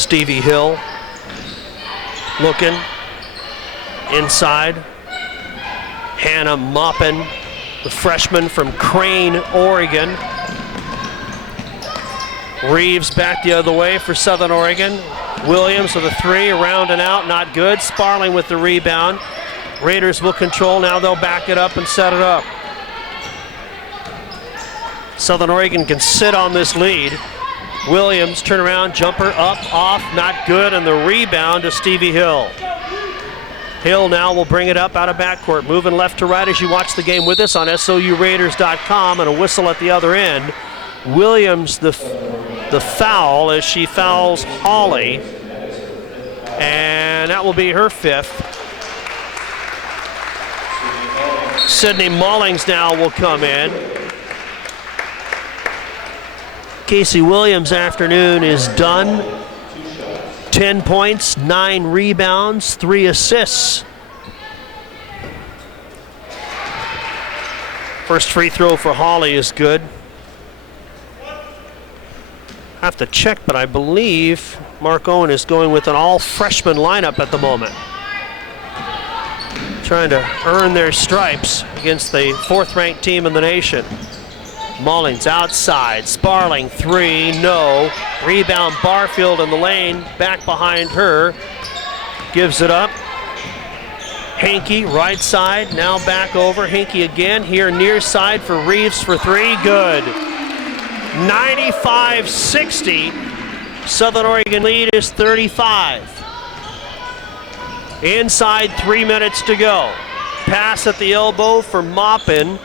Stevie Hill looking inside. Hannah Maupin, the freshman from Crane, Oregon. Reeves back the other way for Southern Oregon. Williams with a three, around and out, not good. Sparling with the rebound. Raiders will control now. They'll back it up and set it up. Southern Oregon can sit on this lead. Williams, turnaround, jumper, up, off, not good, and the rebound to Stevie Hill. Hill now will bring it up out of backcourt, moving left to right as you watch the game with us on SOURaiders.com, and a whistle at the other end. Williams, the foul as she fouls Hawley, and that will be her fifth. Sydney Mullings now will come in. Casey Williams' afternoon is done. 10 points, 9 rebounds, 3 assists. First free throw for Hawley is good. I have to check, but I believe Mark Owen is going with an all-freshman lineup at the moment. Trying to earn their stripes against the fourth-ranked team in the nation. Mullings outside, Sparling, three, no. Rebound Barfield in the lane, back behind her. Gives it up. Hankey, right side, now back over. Hankey again, here near side for Reeves for three, good. 95-60, Southern Oregon lead is 35. Inside 3 minutes to go. Pass at the elbow for Maupin.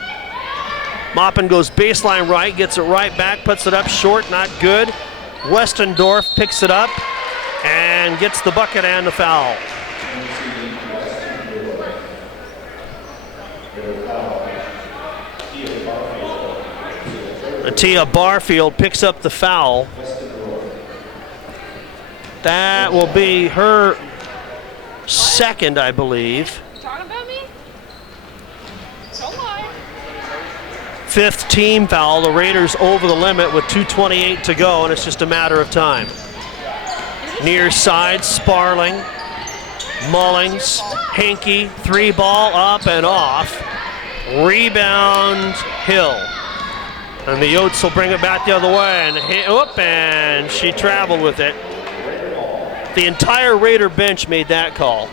Maupin goes baseline right, gets it right back, puts it up short, not good. Westendorf picks it up and gets the bucket and the foul. Atia Barfield picks up the foul. That will be her second, I believe. Talking about me? Don't lie. Fifth team foul. The Raiders over the limit with 2:28 to go, and it's just a matter of time. Near side, Sparling, Mullings, Hankey, three ball up and off. Rebound, Hill. And the Yotes will bring it back the other way, and she traveled with it. The entire Raider bench made that call.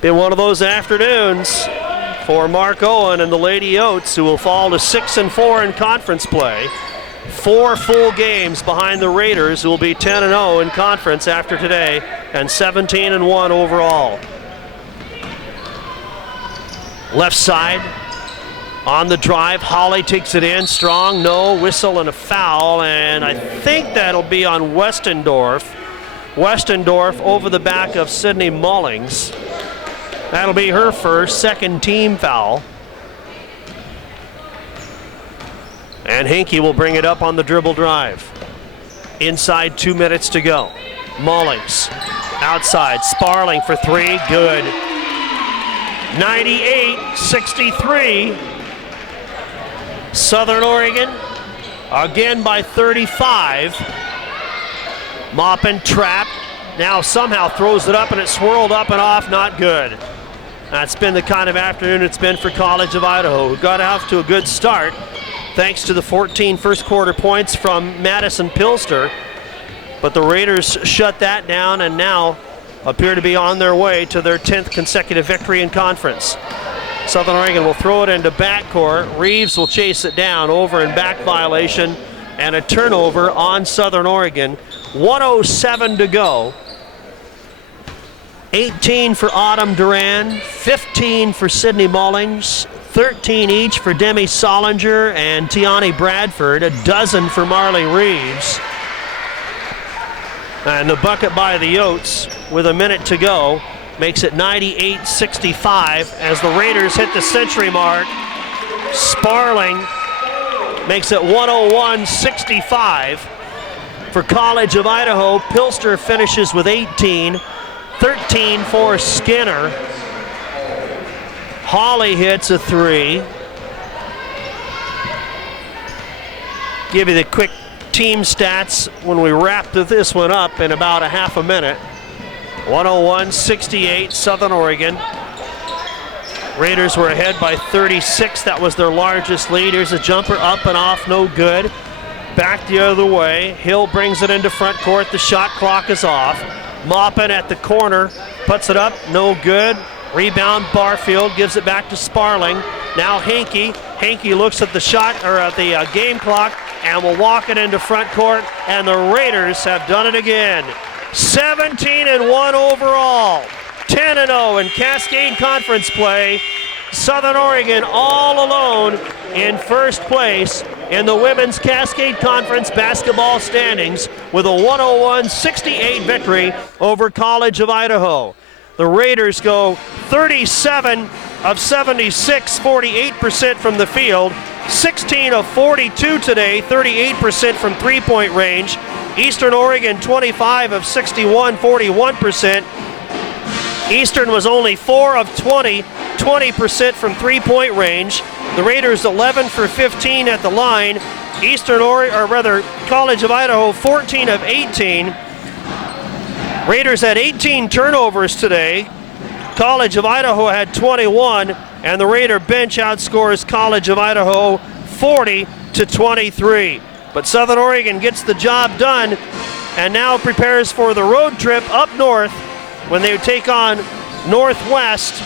Been one of those afternoons for Mark Owen and the Lady Yotes, who will fall to 6-4 in conference play. 4 full games behind the Raiders, who will be 10-0 in conference after today, and 17-1 overall. Left side, on the drive, Hawley takes it in, strong, no, whistle and a foul, and I think that'll be on Westendorf. Westendorf over the back of Sydney Mullings. That'll be her first, second team foul. And Hankey will bring it up on the dribble drive. Inside 2 minutes to go. Mullings, outside, Sparling for three, good. 98-63. Southern Oregon, again by 35. Maupin trapped, now somehow throws it up and it swirled up and off, not good. That's been the kind of afternoon it's been for College of Idaho, who got off to a good start thanks to the 14 first quarter points from Madison Pilster. But the Raiders shut that down and now appear to be on their way to their 10th consecutive victory in conference. Southern Oregon will throw it into backcourt. Reeves will chase it down, over and back violation, and a turnover on Southern Oregon. 1:07 to go. 18 for Autumn Duran, 15 for Sydney Mullings, 13 each for Demi Solinger and Tiani Bradford, a dozen for Marley Reeves. And the bucket by the Yotes with a minute to go makes it 98-65 as the Raiders hit the century mark. Sparling makes it 101-65 for College of Idaho. Pilster finishes with 18, 13 for Skinner. Hawley hits a three. Give you the quick team stats when we wrapped this one up in about a half a minute. 101-68, Southern Oregon. Raiders were ahead by 36. That was their largest lead. Here's a jumper up and off, no good. Back the other way. Hill brings it into front court. The shot clock is off. Maupin at the corner, puts it up, no good. Rebound, Barfield gives it back to Sparling. Now Hankey. Hankey looks at the shot, or at the game clock, and will walk it into front court, and the Raiders have done it again. 17-1 overall, 10-0 in Cascade Conference play. Southern Oregon all alone in first place in the Women's Cascade Conference basketball standings with a 101-68 victory over College of Idaho. The Raiders go 37 of 76, 48% from the field, 16 of 42 today, 38% from three-point range. Eastern Oregon 25 of 61, 41%. Eastern was only 4 of 20, 20% from three-point range. The Raiders 11 for 15 at the line. College of Idaho 14 of 18. Raiders had 18 turnovers today. College of Idaho had 21, and the Raider bench outscores College of Idaho 40-23. But Southern Oregon gets the job done and now prepares for the road trip up north when they take on Northwest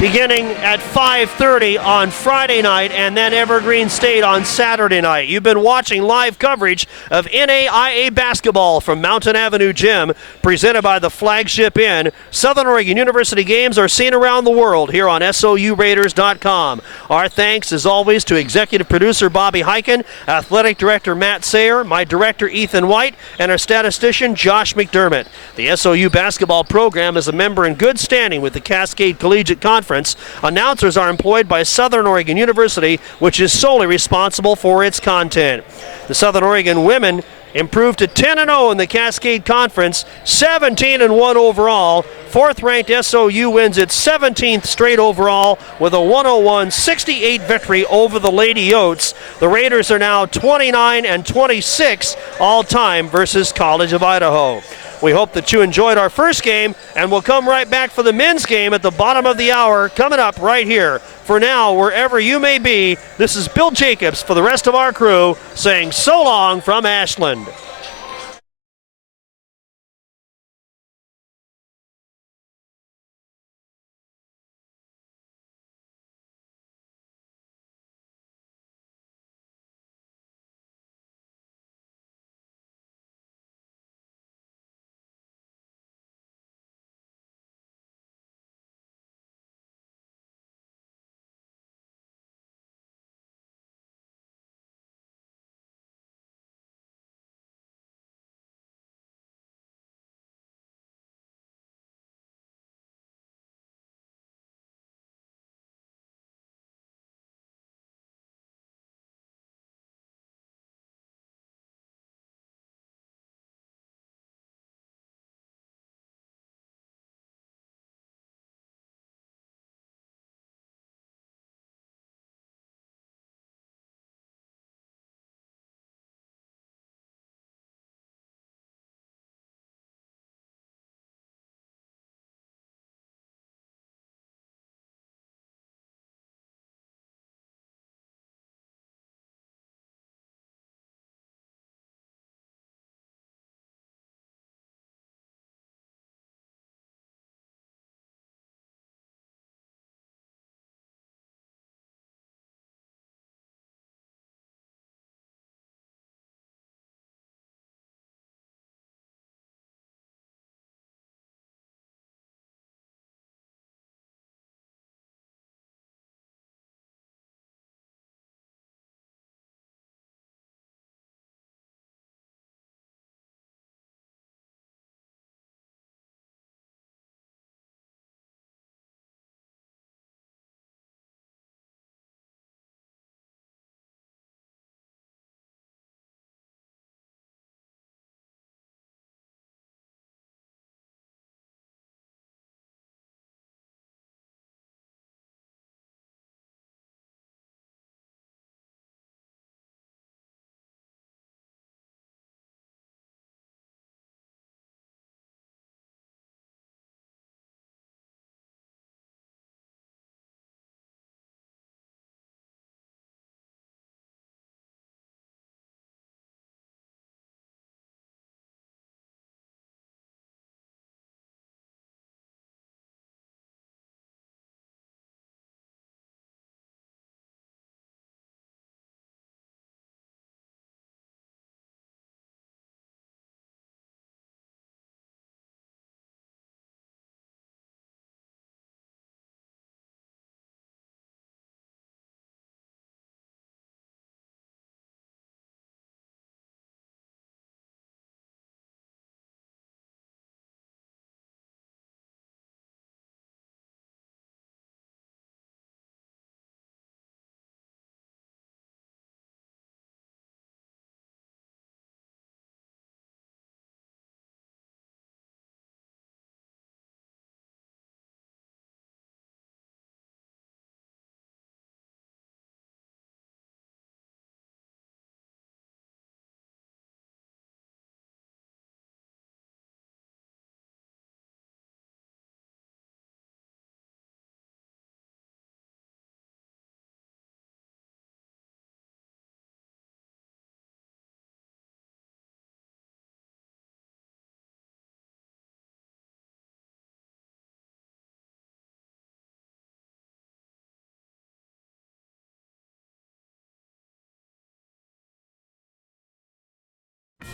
beginning at 5:30 on Friday night, and then Evergreen State on Saturday night. You've been watching live coverage of NAIA basketball from Mountain Avenue Gym, presented by the Flagship Inn. Southern Oregon University games are seen around the world here on SOURaiders.com. Our thanks, as always, to executive producer Bobby Hyken, athletic director Matt Sayer, my director Ethan White, and our statistician Josh McDermott. The SOU basketball program is a member in good standing with the Cascade Collegiate Conference. Announcers are employed by Southern Oregon University, which is solely responsible for its content. The Southern Oregon women improved to 10-0 in the Cascade Conference, 17-1 overall. Fourth-ranked SOU wins its 17th straight overall with a 101-68 victory over the Lady Oats. The Raiders are now 29-26 all-time versus College of Idaho. We hope that you enjoyed our first game, and we'll come right back for the men's game at the bottom of the hour coming up right here. For now, wherever you may be, this is Bill Jacobs for the rest of our crew saying so long from Ashland.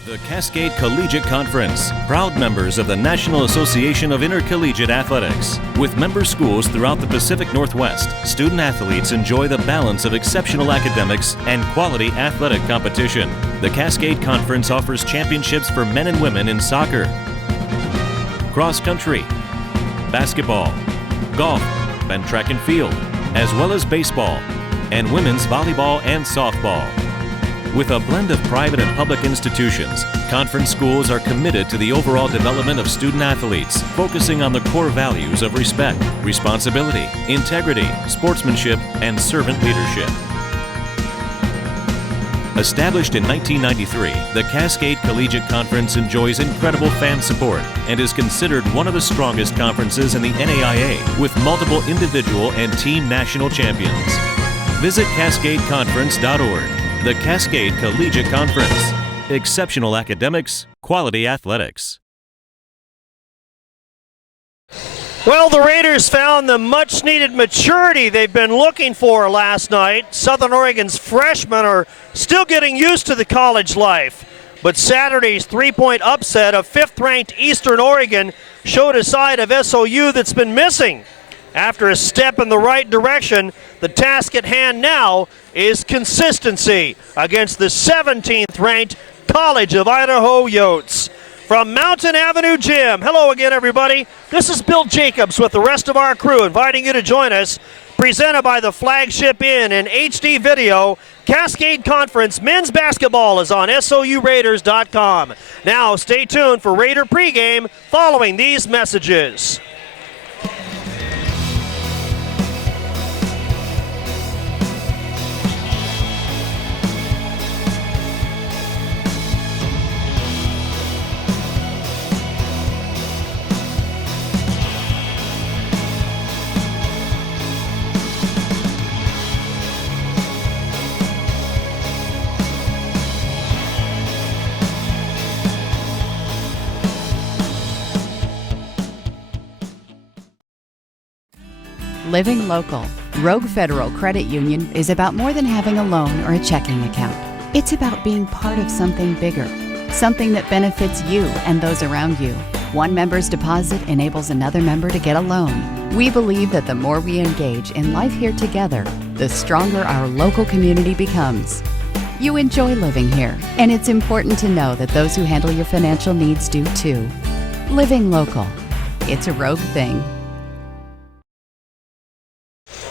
The Cascade Collegiate Conference, proud members of the National Association of Intercollegiate Athletics. With member schools throughout the Pacific Northwest, student athletes enjoy the balance of exceptional academics and quality athletic competition. The Cascade Conference offers championships for men and women in soccer, cross country, basketball, golf, and track and field, as well as baseball, and women's volleyball and softball. With a blend of private and public institutions, conference schools are committed to the overall development of student athletes, focusing on the core values of respect, responsibility, integrity, sportsmanship, and servant leadership. Established in 1993, the Cascade Collegiate Conference enjoys incredible fan support and is considered one of the strongest conferences in the NAIA, with multiple individual and team national champions. Visit CascadeConference.org. The Cascade Collegiate Conference. Exceptional academics, quality athletics. Well, the Raiders found the much-needed maturity they've been looking for last night. Southern Oregon's freshmen are still getting used to the college life. But Saturday's three-point upset of 5th-ranked Eastern Oregon showed a side of SOU that's been missing. After a step in the right direction, the task at hand now is consistency against the 17th-ranked College of Idaho Yotes. From Mountain Avenue Gym, hello again, everybody. This is Bill Jacobs with the rest of our crew inviting you to join us. Presented by the Flagship Inn and HD Video, Cascade Conference Men's Basketball is on SOURaiders.com. Now, stay tuned for Raider pregame following these messages. Living local. Rogue Federal Credit Union is about more than having a loan or a checking account. It's about being part of something bigger, something that benefits you and those around you. One member's deposit enables another member to get a loan. We believe that the more we engage in life here together, the stronger our local community becomes. You enjoy living here, and it's important to know that those who handle your financial needs do too. Living local. It's a Rogue thing.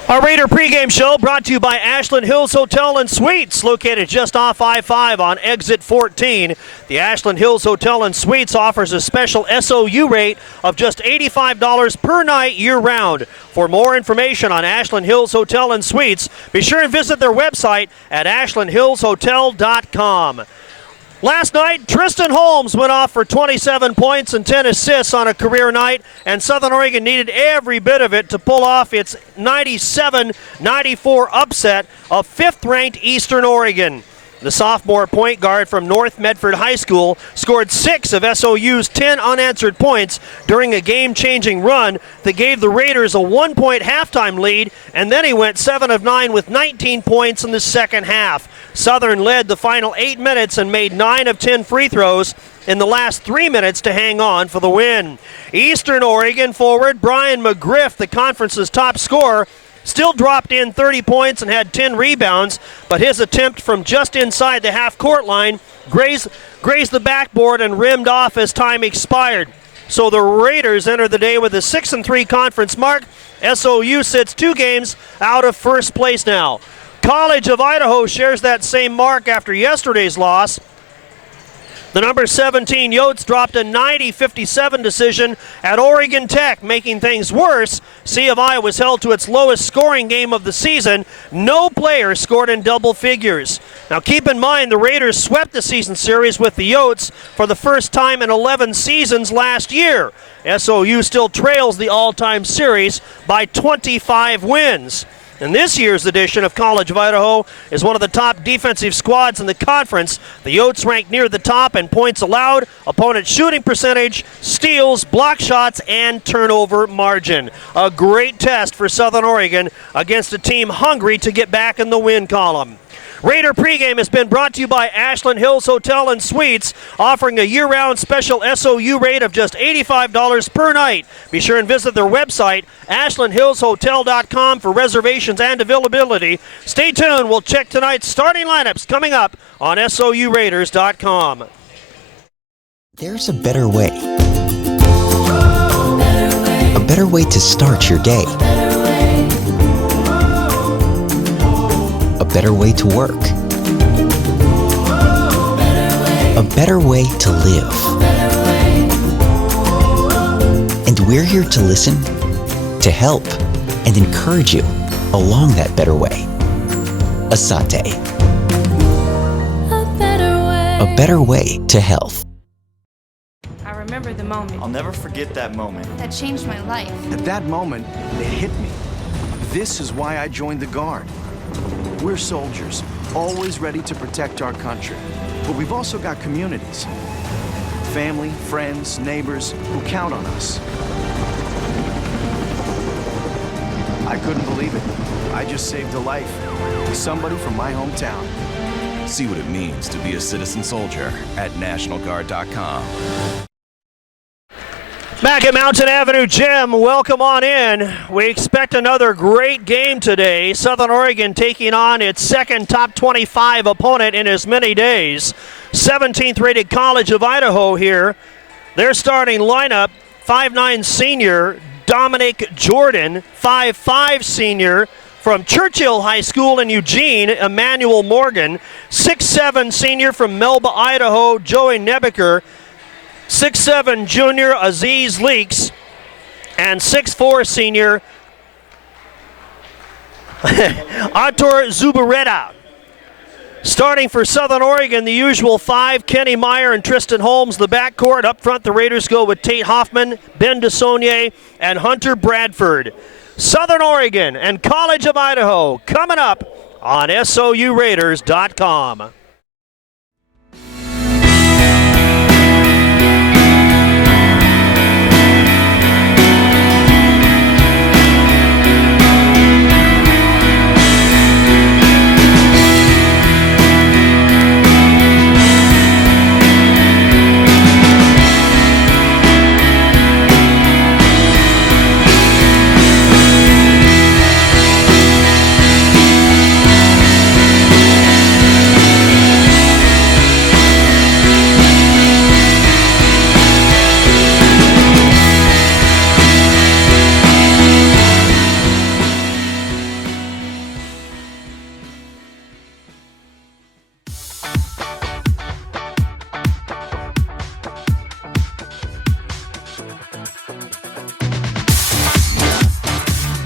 Our Raider pregame show brought to you by Ashland Hills Hotel and Suites, located just off I-5 on exit 14. The Ashland Hills Hotel and Suites offers a special SOU rate of just $85 per night year-round. For more information on Ashland Hills Hotel and Suites, be sure and visit their website at ashlandhillshotel.com. Last night, Tristan Holmes went off for 27 points and 10 assists on a career night, and Southern Oregon needed every bit of it to pull off its 97-94 upset of 5th-ranked Eastern Oregon. The sophomore point guard from North Medford High School scored 6 of SOU's 10 unanswered points during a game-changing run that gave the Raiders a 1-point halftime lead, and then he went 7 of 9 with 19 points in the second half. Southern led the final 8 minutes and made 9 of 10 free throws in the last 3 minutes to hang on for the win. Eastern Oregon forward Brian McGriff, the conference's top scorer, still dropped in 30 points and had 10 rebounds, but his attempt from just inside the half-court line grazed the backboard and rimmed off as time expired. So the Raiders enter the day with a 6-3 conference mark. SOU sits 2 games out of first place now. College of Idaho shares that same mark after yesterday's loss. The number 17 Yotes dropped a 90-57 decision at Oregon Tech, making things worse. C of I was held to its lowest scoring game of the season. No player scored in double figures. Now keep in mind the Raiders swept the season series with the Yotes for the first time in 11 seasons last year. SOU still trails the all-time series by 25 wins. And this year's edition of College of Idaho is one of the top defensive squads in the conference. The Yotes rank near the top in points allowed, opponent shooting percentage, steals, block shots, and turnover margin. A great test for Southern Oregon against a team hungry to get back in the win column. Raider pregame has been brought to you by Ashland Hills Hotel and Suites, offering a year-round special SOU rate of just $85 per night. Be sure and visit their website, ashlandhillshotel.com, for reservations and availability. Stay tuned. We'll check tonight's starting lineups coming up on SOURaiders.com. There's a better way. A better way to start your day. A better way to work. A better way to live. And we're here to listen, to help, and encourage you along that better way. Asate. A better way to health. I remember the moment I'll never forget that moment. that changed my life. At that moment, it hit me. This is why I joined the Guard. We're soldiers, always ready to protect our country. But we've also got communities. Family, friends, neighbors who count on us. I couldn't believe it. I just saved a life. Somebody from my hometown. See what it means to be a citizen soldier at NationalGuard.com. Back at Mountain Avenue Gym, welcome on in. We expect another great game today. Southern Oregon taking on its second top 25 opponent in as many days. 17th rated College of Idaho here. Their starting lineup, 5'9" senior Dominic Jordan, 5'5" senior from Churchill High School in Eugene, Emmanuel Morgan, 6'7" senior from Melba, Idaho, Joey Nebeker, 6'7" junior Aziz Leaks, and 6'4" senior Artur Zubaretta. Starting for Southern Oregon, the usual five, Kenny Meyer and Tristan Holmes, the backcourt. Up front, the Raiders go with Tate Hoffman, Ben DeSaulnier, and Hunter Bradford. Southern Oregon and College of Idaho coming up on SOURaiders.com.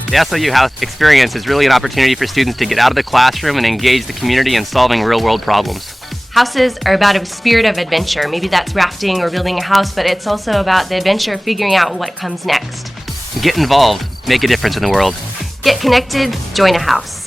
The SOU House experience is really an opportunity for students to get out of the classroom and engage the community in solving real-world problems. Houses are about a spirit of adventure. Maybe that's rafting or building a house, but it's also about the adventure of figuring out what comes next. Get involved, make a difference in the world. Get connected, join a house.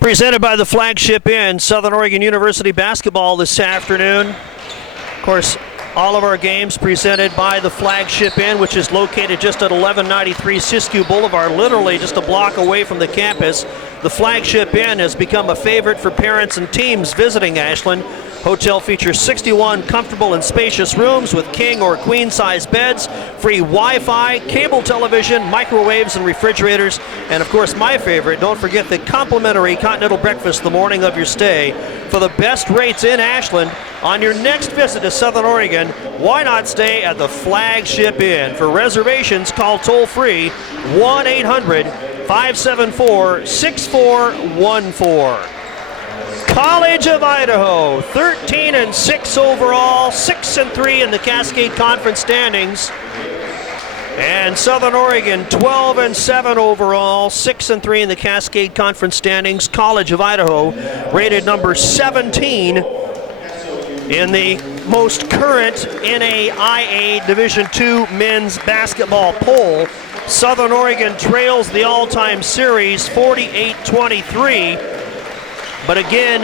Presented by the Flagship Inn, Southern Oregon University basketball this afternoon. Of course, all of our games presented by the Flagship Inn, which is located just at 1193 Siskiyou Boulevard, literally just a block away from the campus. The Flagship Inn has become a favorite for parents and teams visiting Ashland. Hotel features 61 comfortable and spacious rooms with king or queen size beds, free Wi-Fi, cable television, microwaves and refrigerators, and of course my favorite, don't forget the complimentary continental breakfast the morning of your stay. For the best rates in Ashland on your next visit to Southern Oregon, why not stay at the Flagship Inn? For reservations, call toll-free 1-800-574-6414. College of Idaho, 13-6 overall, 6-3 in the Cascade Conference standings. And Southern Oregon 12-7 overall, 6-3 in the Cascade Conference standings. College of Idaho rated number 17 in the most current NAIA Division II men's basketball poll. Southern Oregon trails the all-time series 48-23. But again,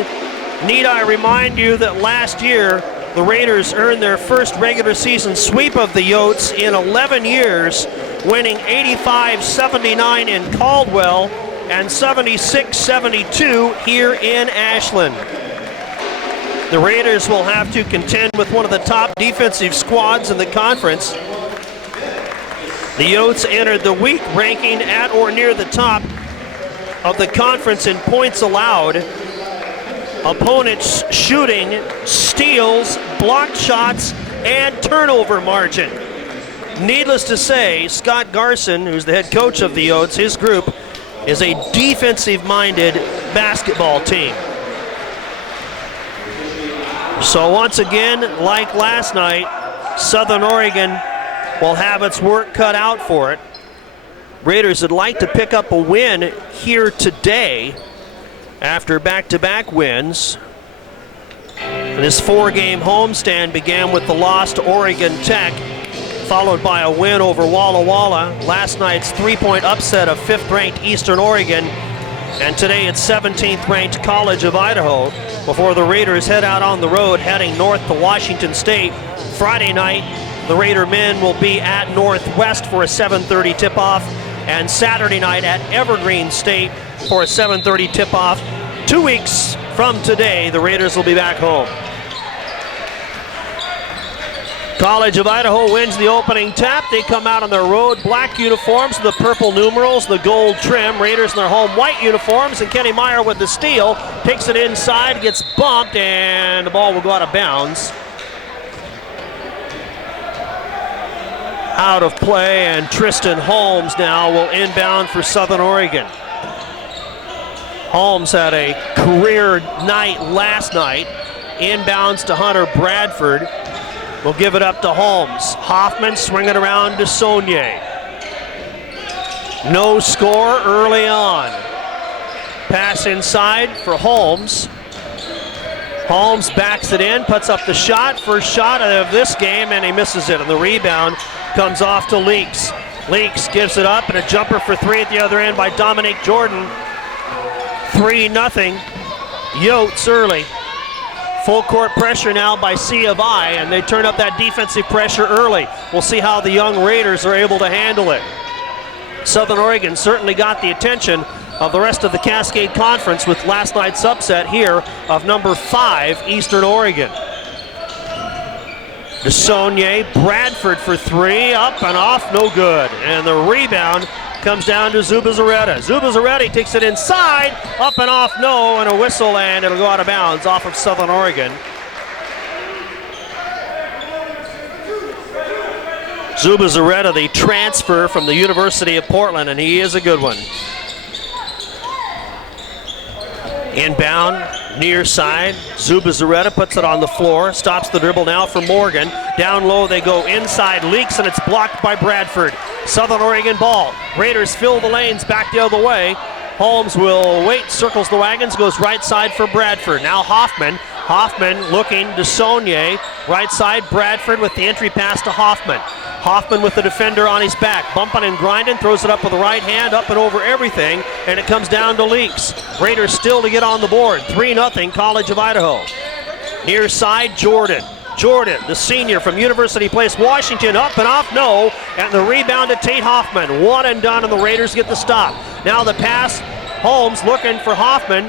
need I remind you that last year the Raiders earned their first regular season sweep of the Yotes in 11 years, winning 85-79 in Caldwell and 76-72 here in Ashland. The Raiders will have to contend with one of the top defensive squads in the conference. The Yotes entered the week ranking at or near the top of the conference in points allowed. Opponents shooting, steals, blocked shots, and turnover margin. Needless to say, Scott Garson, who's the head coach of the Yotes, his group, is a defensive-minded basketball team. So once again, like last night, Southern Oregon will have its work cut out for it. Raiders would like to pick up a win here today after back-to-back wins. This four-game homestand began with the loss to Oregon Tech, followed by a win over Walla Walla. Last night's three-point upset of 5th-ranked Eastern Oregon, and today it's 17th-ranked College of Idaho, before the Raiders head out on the road, heading north to Washington State. Friday night, the Raider men will be at Northwest for a 7:30 tip-off, and Saturday night at Evergreen State for a 7:30 tip-off. 2 weeks from today, the Raiders will be back home. College of Idaho wins the opening tap. They come out on their road black uniforms, the purple numerals, the gold trim. Raiders in their home white uniforms, and Kenny Meyer with the steal. Takes it inside, gets bumped, and the ball will go out of bounds. Out of play, and Tristan Holmes now will inbound for Southern Oregon. Holmes had a career night last night. Inbounds to Hunter Bradford. We'll give it up to Holmes. Hoffman swinging around to Saunier. No score early on. Pass inside for Holmes. Holmes backs it in, puts up the shot. First shot of this game, and he misses it. And the rebound comes off to Leaks. Leaks gives it up, and a jumper for three at the other end by Dominic Jordan. 3-0. Yotes early. Full court pressure now by C of I, and they turn up that defensive pressure early. We'll see how the young Raiders are able to handle it. Southern Oregon certainly got the attention of the rest of the Cascade Conference with last night's upset here of number 5, Eastern Oregon. DeSaunier, Bradford for three, up and off, no good. And the rebound comes down to Zubizarreta. Zubizarreta takes it inside, up and off, no, and a whistle, and it'll go out of bounds off of Southern Oregon. Zubizarreta, the transfer from the University of Portland, and he is a good one. Inbound, near side. Zubizarreta puts it on the floor, stops the dribble now for Morgan. Down low they go inside, Leaks, and it's blocked by Bradford. Southern Oregon ball. Raiders fill the lanes back the other way. Holmes will wait, circles the wagons, goes right side for Bradford. Now Hoffman. Hoffman looking to Saunier. Right side, Bradford with the entry pass to Hoffman. Hoffman with the defender on his back, bumping and grinding, throws it up with the right hand, up and over everything, and it comes down to Leaks. Raiders still to get on the board. 3-0 College of Idaho. Near side, Jordan. Jordan, the senior from University Place, Washington, up and off, no, and the rebound to Tate Hoffman. One and done, and the Raiders get the stop. Now the pass, Holmes looking for Hoffman.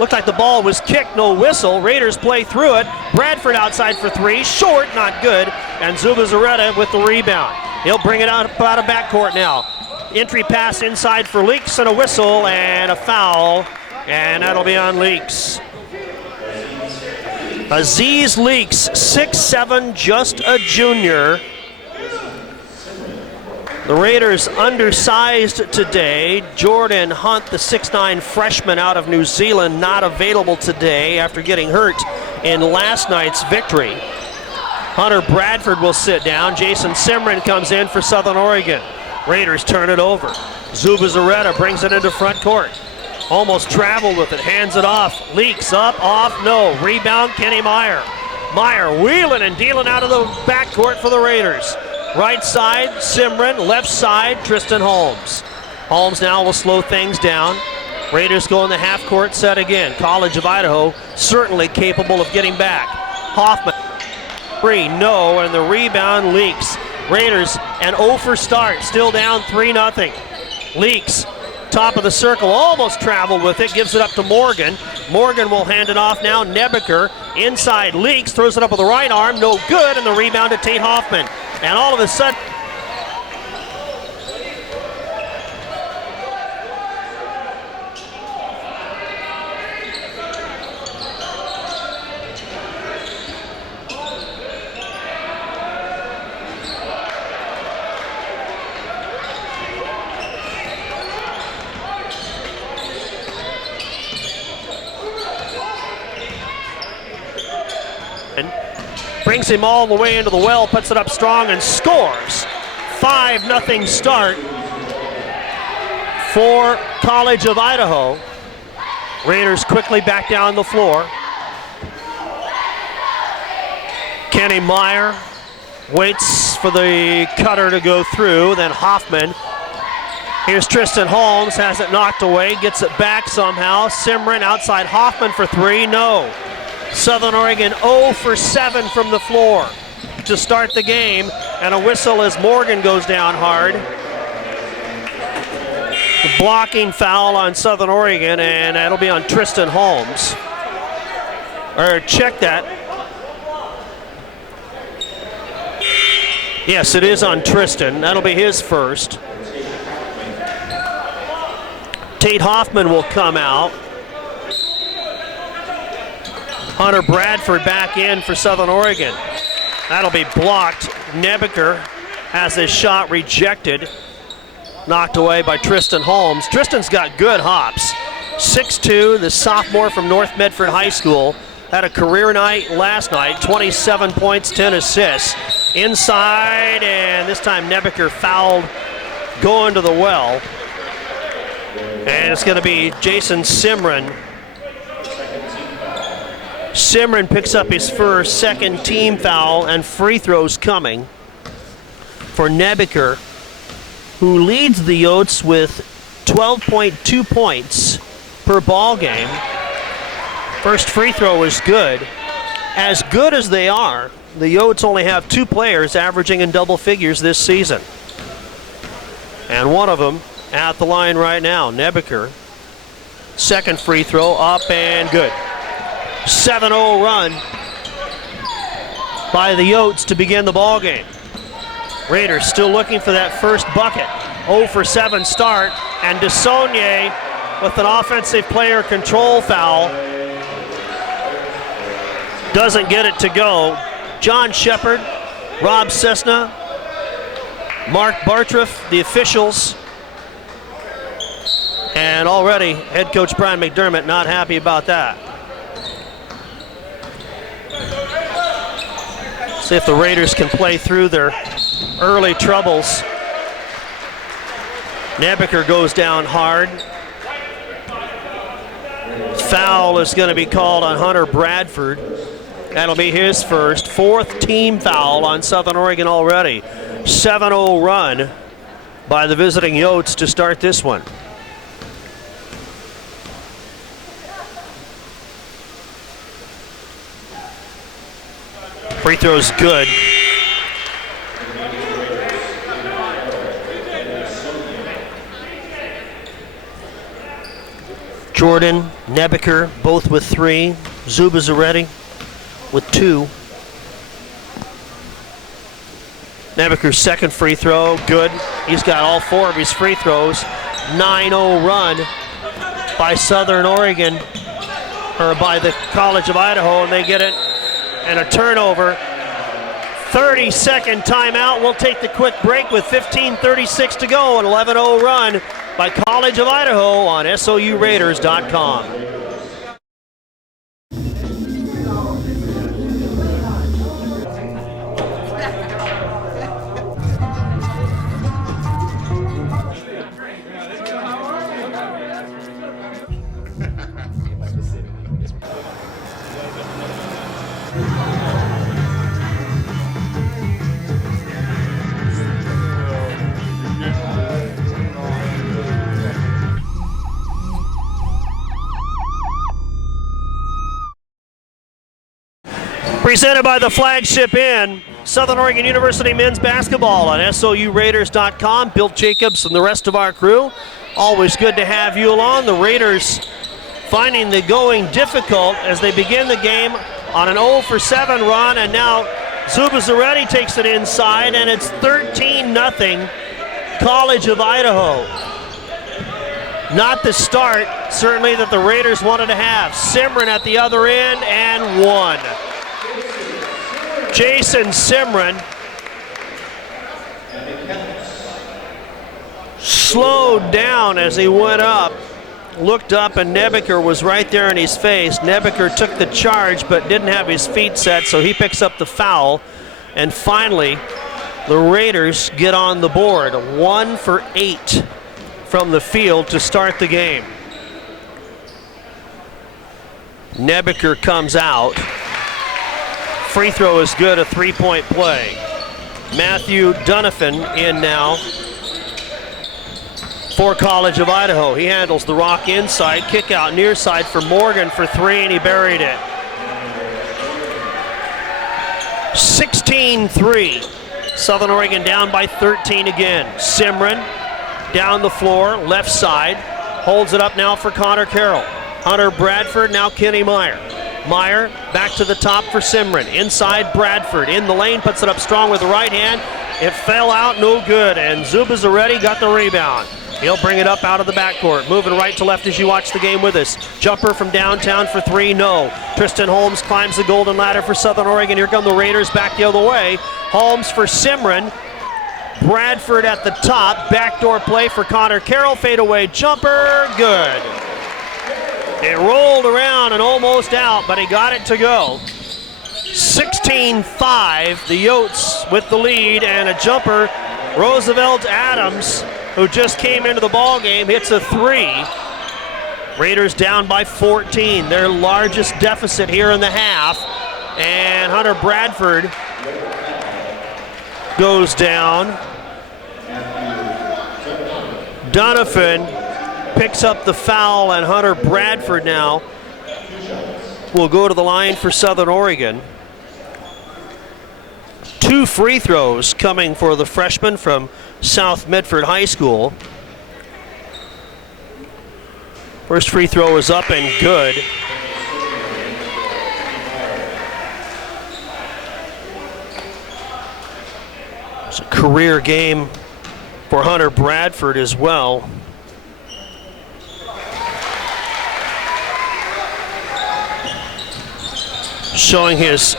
Looked like the ball was kicked, no whistle. Raiders play through it. Bradford outside for three, short, not good. And Zubizarreta with the rebound. He'll bring it out of backcourt now. Entry pass inside for Leaks, and a whistle and a foul. And that'll be on Leaks. Aziz Leaks, 6'7", just a junior. The Raiders undersized today. Jordan Hunt, the 6'9" freshman out of New Zealand, not available today after getting hurt in last night's victory. Hunter Bradford will sit down. Jason Simran comes in for Southern Oregon. Raiders turn it over. Zuba Zaretta brings it into front court. Almost traveled with it, hands it off. Leaks up, off, no. Rebound, Kenny Meyer. Meyer wheeling and dealing out of the backcourt for the Raiders. Right side, Simran. Left side, Tristan Holmes. Holmes now will slow things down. Raiders go in the half-court set again. College of Idaho certainly capable of getting back. Hoffman, 3, no, and the rebound Leaks. Raiders an 0 for start, still down 3-0. Leaks, top of the circle, almost traveled with it, gives it up to Morgan. Morgan will hand it off now. Nebeker inside, Leaks, throws it up with the right arm, no good, and the rebound to Tate Hoffman. And all of a sudden, brings him all the way into the well, puts it up strong and scores. 5-0 start for College of Idaho. Raiders quickly back down the floor. Kenny Meyer waits for the cutter to go through, then Hoffman. Here's Tristan Holmes, has it knocked away, gets it back somehow. Simran outside Hoffman for 3, no. Southern Oregon 0 for 7 from the floor to start the game, and a whistle as Morgan goes down hard. The blocking foul on Southern Oregon, and that'll be on Tristan Holmes. Or check that. Yes, it is on Tristan. That'll be his first. Tate Hoffman will come out. Hunter Bradford back in for Southern Oregon. That'll be blocked. Nebeker has his shot rejected. Knocked away by Tristan Holmes. Tristan's got good hops. 6'2", the sophomore from North Medford High School. Had a career night last night, 27 points, 10 assists. Inside, and this time Nebeker fouled going to the well. And it's going to be Jason Simran. Simran picks up his first, second team foul, and free throws coming for Nebeker, who leads the Yotes with 12.2 points per ball game. First free throw is good. As good as they are, the Yotes only have 2 players averaging in double figures this season. And one of them at the line right now, Nebeker. Second free throw up and good. 7-0 run by the Yotes to begin the ball game. Raiders still looking for that first bucket. 0 for 7 start, and DeSaulnier with an offensive player control foul. Doesn't get it to go. John Shepard, Rob Cessna, Mark Bartriff, the officials. And already head coach Brian McDermott not happy about that. See if the Raiders can play through their early troubles. Nebeker goes down hard. Foul is going to be called on Hunter Bradford. That'll be his first. 4th team foul on Southern Oregon already. 7-0 run by the visiting Yotes to start this one. Free throw's good. Jordan, Nebeker, both with 3. Zuba Zaretta with 2. Nebeker's second free throw, good. He's got all 4 of his free throws. 9-0 run by Southern Oregon, or by the College of Idaho, and they get it. And a turnover. 30-second timeout. We'll take the quick break with 15:36 to go. An 11-0 run by College of Idaho on SOURaiders.com. Presented by the Flagship Inn, Southern Oregon University men's basketball on SOURaiders.com. Bill Jacobs and the rest of our crew. Always good to have you along. The Raiders finding the going difficult as they begin the game on an 0-for-7 run, and now Zuba Zaretti takes it inside, and it's 13-0 College of Idaho. Not the start, certainly, that the Raiders wanted to have. Simron at the other end, and one. Jason Simron slowed down as he went up, looked up, and Nebeker was right there in his face. Nebeker took the charge but didn't have his feet set, so he picks up the foul. And finally, the Raiders get on the board. 1 for 8 from the field to start the game. Nebeker comes out. Free throw is good, a three-point play. Matthew Donovan in now for College of Idaho. He handles the rock inside, kick out near side for Morgan for three, and he buried it. 16-3. Southern Oregon down by 13 again. Simron down the floor, left side. Holds it up now for Connor Carroll. Hunter Bradford, now Kenny Meyer. Meyer back to the top for Simron. Inside Bradford, in the lane, puts it up strong with the right hand. It fell out, no good, and Zuba Zaretti got the rebound. He'll bring it up out of the backcourt. Moving right to left as you watch the game with us. Jumper from downtown for three, no. Tristan Holmes climbs the golden ladder for Southern Oregon. Here come the Raiders back the other way. Holmes for Simron. Bradford at the top. Backdoor play for Connor Carroll. Fadeaway jumper, good. It rolled around and almost out, but he got it to go. 16-5, the Yotes with the lead, and a jumper. Roosevelt Adams, who just came into the ball game, hits a three. Raiders down by 14, their largest deficit here in the half. And Hunter Bradford goes down. Donovan picks up the foul, and Hunter Bradford now will go to the line for Southern Oregon. 2 free throws coming for the freshman from South Medford High School. First free throw is up and good. It's a career game for Hunter Bradford as well. Showing his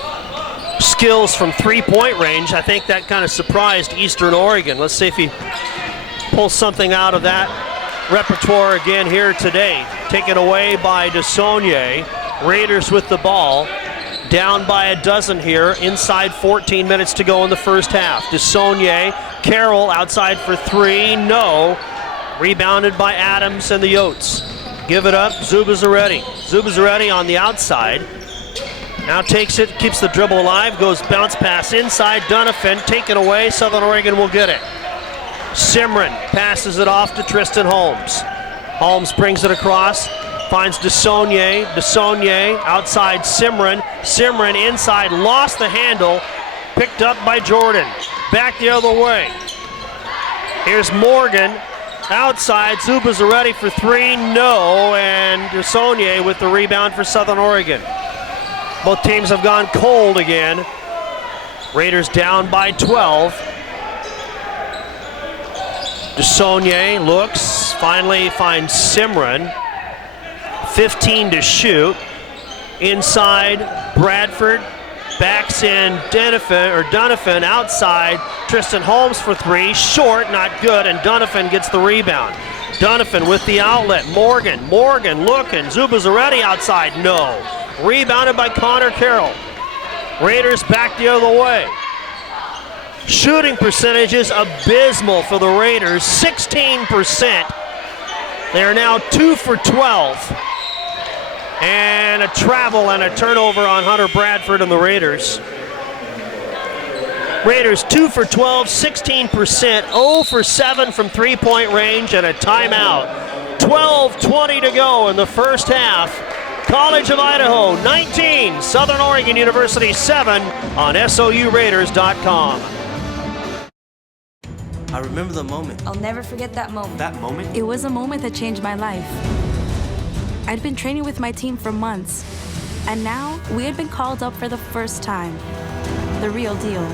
skills from three-point range. I think that kind of surprised Eastern Oregon. Let's see if he pulls something out of that repertoire again here today. Taken away by DeSaulnier. Raiders with the ball. Down by a dozen here. Inside 14 minutes to go in the first half. DeSaulnier, Carroll outside for three. No. Rebounded by Adams and the Yotes. Give it up, Zuba Zaretti. Zuba Zaretti on the outside. Now takes it, keeps the dribble alive, goes bounce pass inside. Donovan taken away. Southern Oregon will get it. Simron passes it off to Tristan Holmes. Holmes brings it across, finds DeSaulnier. DeSaulnier outside Simron. Simron inside, lost the handle, picked up by Jordan. Back the other way. Here's Morgan outside. Zuba Zaretti for three, no, and DeSaulnier with the rebound for Southern Oregon. Both teams have gone cold again. Raiders down by 12. DeSaulnier looks, finally finds Simron. 15 to shoot. Inside, Bradford backs in Donovan outside. Tristan Holmes for three, short, not good, and Donovan gets the rebound. Donovan with the outlet. Morgan looking. Zuba Zaretti outside, no. Rebounded by Connor Carroll. Raiders back the other way. Shooting percentages abysmal for the Raiders, 16%. They are now 2 for 12. And a travel and a turnover on Hunter Bradford and the Raiders. Raiders 2 for 12, 16%, 0 for 7 from three-point range, and a timeout. 12:20 to go in the first half. College of Idaho 19, Southern Oregon University 7 on SOURaiders.com. I remember the moment. I'll never forget that moment. That moment? It was a moment that changed my life. I'd been training with my team for months, and now we had been called up for the first time. The real deal.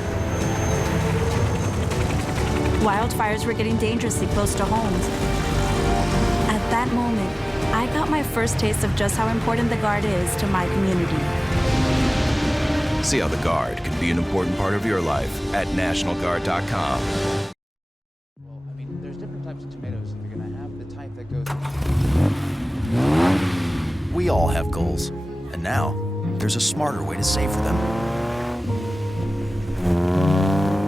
Wildfires were getting dangerously close to homes. At that moment, I got my first taste of just how important the Guard is to my community. See how the Guard can be an important part of your life at NationalGuard.com. There's different types of tomatoes. You're going to have the type that goes... We all have goals, and now there's a smarter way to save for them.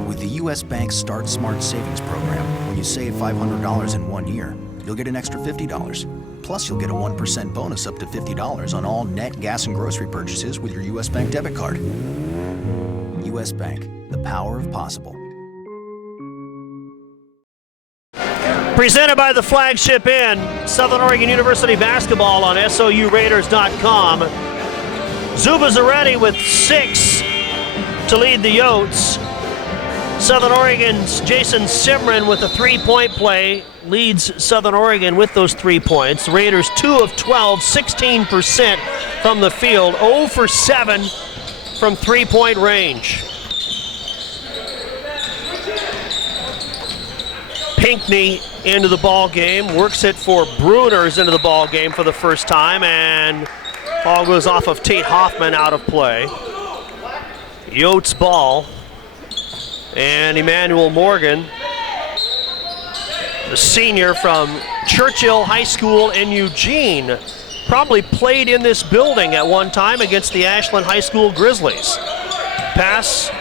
With the U.S. Bank Start Smart Savings Program, when you save $500 in 1 year, you'll get an extra $50. Plus, you'll get a 1% bonus up to $50 on all net gas and grocery purchases with your U.S. Bank debit card. U.S. Bank, the power of possible. Presented by the Flagship Inn, Southern Oregon University basketball on SOURaiders.com. Zuba Zaretti with 6 to lead the Yotes. Southern Oregon's Jason Simron with a 3-point play leads Southern Oregon with those 3 points. Raiders 2 of 12, 16% from the field, 0 for 7 from 3-point range. Pinckney into the ball game, works it for Bruners into the ball game for the first time, and ball goes off of Tate Hoffman out of play. Yotes ball, and Emmanuel Morgan, the senior from Churchill High School in Eugene, probably played in this building at one time against the Ashland High School Grizzlies. Pass.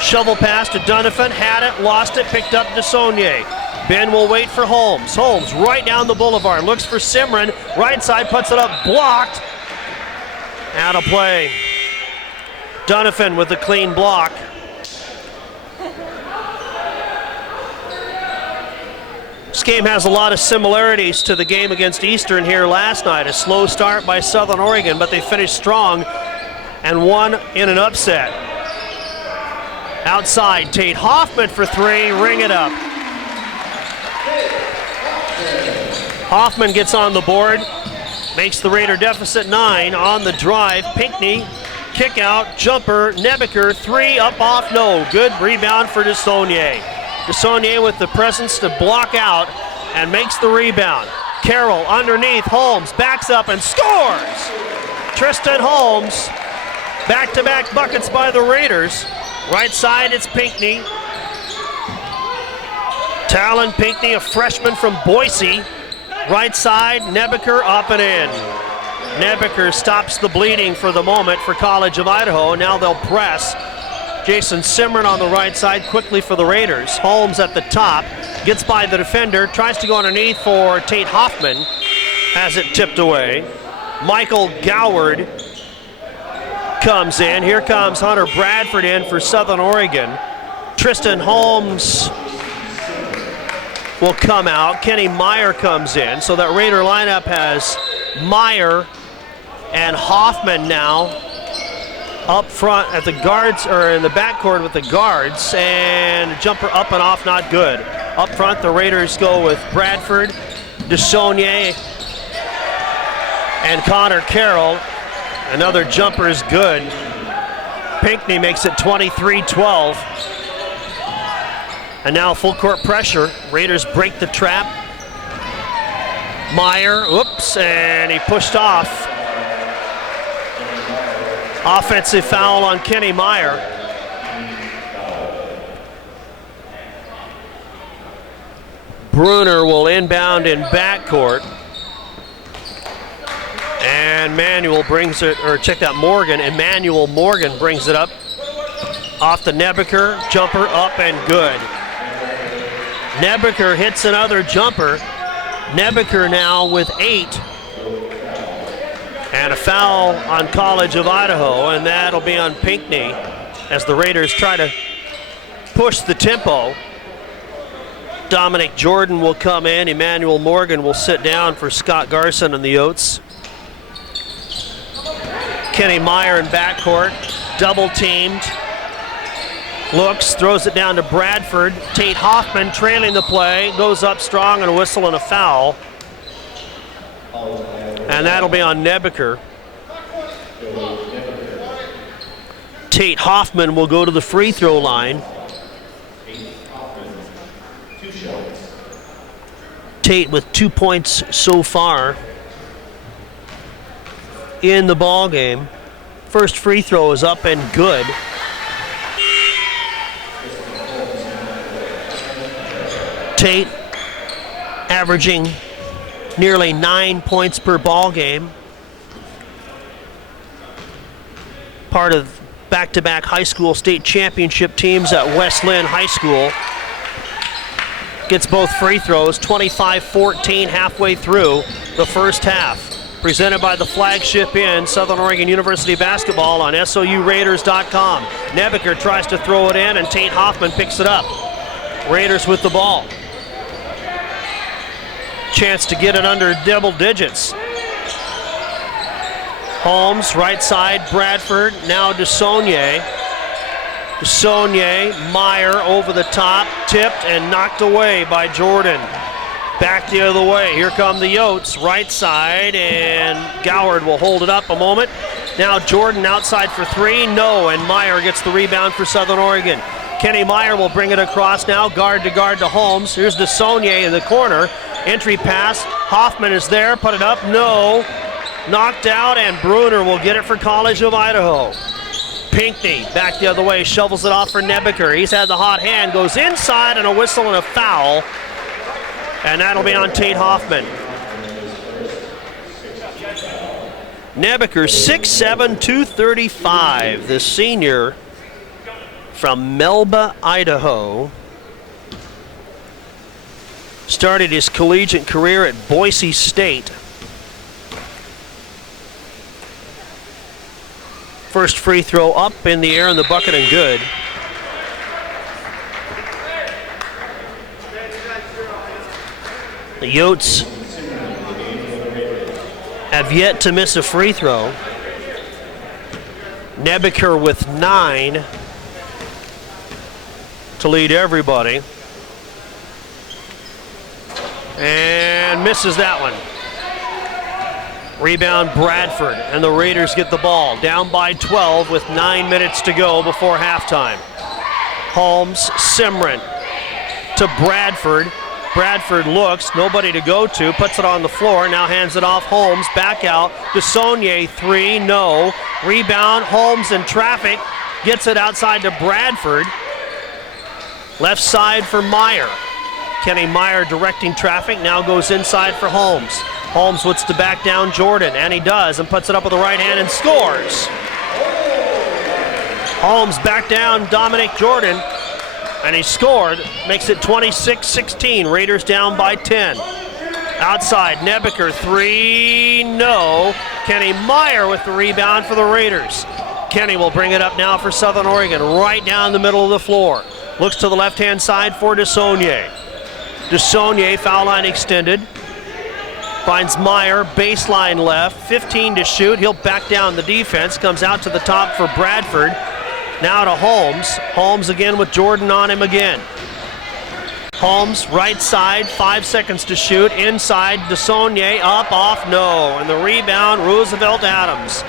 Shovel pass to Donovan, had it, lost it, picked up DeSaulnier. Ben will wait for Holmes. Holmes right down the boulevard, looks for Simron, right side, puts it up, blocked. Out of play. Donovan with a clean block. This game has a lot of similarities to the game against Eastern here last night. A slow start by Southern Oregon, but they finished strong and won in an upset. Outside, Tate Hoffman for 3, ring it up. Hoffman gets on the board, makes the Raider deficit 9 on the drive. Pinckney, kick out, jumper, Nebeker, 3, up off, no. Good rebound for DeSaulnier. DeSaulnier with the presence to block out and makes the rebound. Carroll underneath, Holmes backs up and scores! Tristan Holmes, back-to-back buckets by the Raiders. Right side, it's Pinckney. Talon Pinckney, a freshman from Boise. Right side, Nebeker up and in. Nebeker stops the bleeding for the moment for College of Idaho. Now they'll press. Jason Simron on the right side quickly for the Raiders. Holmes at the top, gets by the defender, tries to go underneath for Tate Hoffman. Has it tipped away. Michael Goward comes in. Here comes Hunter Bradford in for Southern Oregon. Tristan Holmes will come out. Kenny Meyer comes in. So that Raider lineup has Meyer and Hoffman now up front at the guards, or in the backcourt with the guards, and a jumper up and off, not good. Up front, the Raiders go with Bradford, DeSaulnier, and Connor Carroll. Another jumper is good. Pinckney makes it 23-12. And now full court pressure. Raiders break the trap. Meyer, whoops, and he pushed off. Offensive foul on Kenny Meyer. Bruner will inbound in backcourt. And Manuel brings it, or check that, Morgan. Emmanuel Morgan brings it up. Off the Nebeker, jumper up and good. Nebeker hits another jumper. Nebeker now with 8. And a foul on College of Idaho, and that'll be on Pinckney as the Raiders try to push the tempo. Dominic Jordan will come in. Emmanuel Morgan will sit down for Scott Garson and the Yotes. Kenny Meyer in backcourt, double teamed. Looks, throws it down to Bradford. Tate Hoffman trailing the play, goes up strong and a whistle and a foul. And that'll be on Nebeker. Tate Hoffman will go to the free throw line. Tate with 2 points so far in the ball game. First free throw is up and good. Tate averaging nearly 9 points per ball game. Part of back-to-back high school state championship teams at West Lynn High School. Gets both free throws, 25-14 halfway through the first half. Presented by the flagship in Southern Oregon University basketball on SOURaiders.com. Nebeker tries to throw it in and Tate Hoffman picks it up. Raiders with the ball. Chance to get it under double digits. Holmes, right side, Bradford, now DeSaulnier. DeSaulnier, Meyer over the top, tipped and knocked away by Jordan. Back the other way, here come the Yotes, right side, and Goward will hold it up a moment. Now Jordan outside for three, no, and Meyer gets the rebound for Southern Oregon. Kenny Meyer will bring it across now, guard to Holmes. Here's DeSaulnier in the corner. Entry pass, Hoffman is there, put it up, no. Knocked out, and Bruner will get it for College of Idaho. Pinckney back the other way, shovels it off for Nebeker. He's had the hot hand, goes inside, and a whistle and a foul. And that'll be on Tate Hoffman. Nebeker, 6'7", 235, the senior from Melba, Idaho. Started his collegiate career at Boise State. First free throw up in the air in the bucket and good. The Yotes have yet to miss a free throw. Nebeker with 9 to lead everybody. And misses that one. Rebound Bradford, and the Raiders get the ball. Down by 12 with 9 minutes to go before halftime. Holmes, Simran to Bradford. Bradford looks, nobody to go to, puts it on the floor, now hands it off Holmes, back out. DeSaulnier, three, no. Rebound, Holmes in traffic, gets it outside to Bradford. Left side for Meyer. Kenny Meyer directing traffic, now goes inside for Holmes. Holmes wants to back down Jordan, and he does, and puts it up with the right hand and scores. Holmes back down Dominic Jordan, and he scored, makes it 26-16. Raiders down by 10. Outside, Nebeker, three, no. Kenny Meyer with the rebound for the Raiders. Kenny will bring it up now for Southern Oregon, right down the middle of the floor. Looks to the left-hand side for DeSaulnier. DeSaulnier, foul line extended. Finds Meyer, baseline left, 15 to shoot. He'll back down the defense, comes out to the top for Bradford. Now to Holmes. Holmes again with Jordan on him again. Holmes, right side, 5 seconds to shoot. Inside, DeSaulnier, up, off, no. And the rebound, Roosevelt Adams.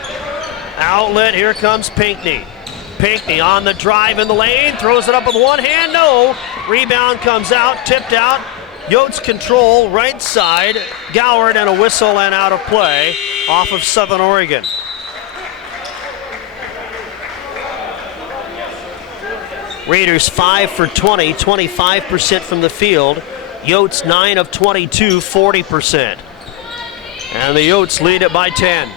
Outlet, here comes Pinckney. Pinckney on the drive in the lane, throws it up with one hand, no. Rebound comes out, tipped out. Yotes control, right side. Goward and a whistle and out of play off of Southern Oregon. Raiders 5 for 20, 25% from the field. Yotes 9 of 22, 40%. And the Yotes lead it by 10.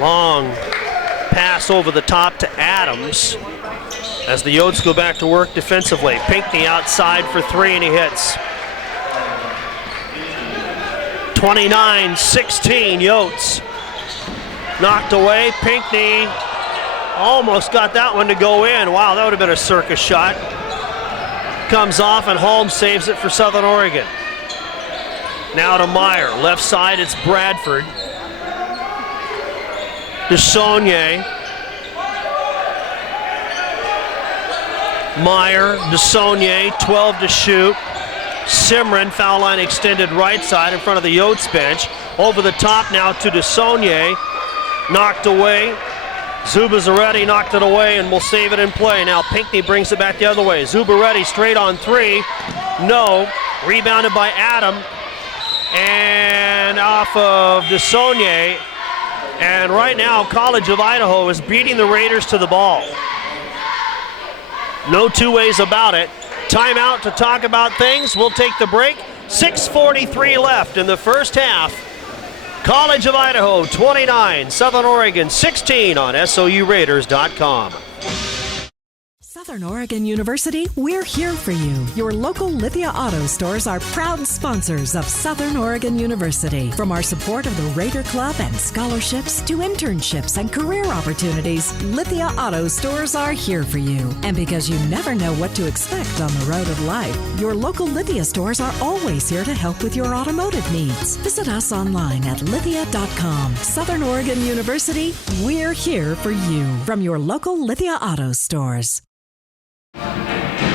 Long pass over the top to Adams as the Yotes go back to work defensively. Pinckney outside for three, and he hits. 29-16 Yotes. Knocked away. Pinckney almost got that one to go in. Wow, that would have been a circus shot. Comes off, and Holmes saves it for Southern Oregon. Now to Meyer. Left side, it's Bradford. DeSaulnier. Meyer, DeSaulnier, 12 to shoot. Simran, foul line extended right side in front of the Yotes bench. Over the top now to DeSaulnier. Knocked away. Zubazaretti knocked it away and will save it in play. Now Pinckney brings it back the other way. Zubaretti straight on three. No. Rebounded by Adam. And off of DeSaulnier. And right now, College of Idaho is beating the Raiders to the ball. No two ways about it. Timeout to talk about things. We'll take the break. 6:43 left in the first half. College of Idaho 29, Southern Oregon 16 on SOURaiders.com. Southern Oregon University, we're here for you. Your local Lithia Auto stores are proud sponsors of Southern Oregon University. From our support of the Raider Club and scholarships to internships and career opportunities, Lithia Auto stores are here for you. And because you never know what to expect on the road of life, your local Lithia stores are always here to help with your automotive needs. Visit us online at lithia.com. Southern Oregon University, we're here for you. From your local Lithia Auto stores.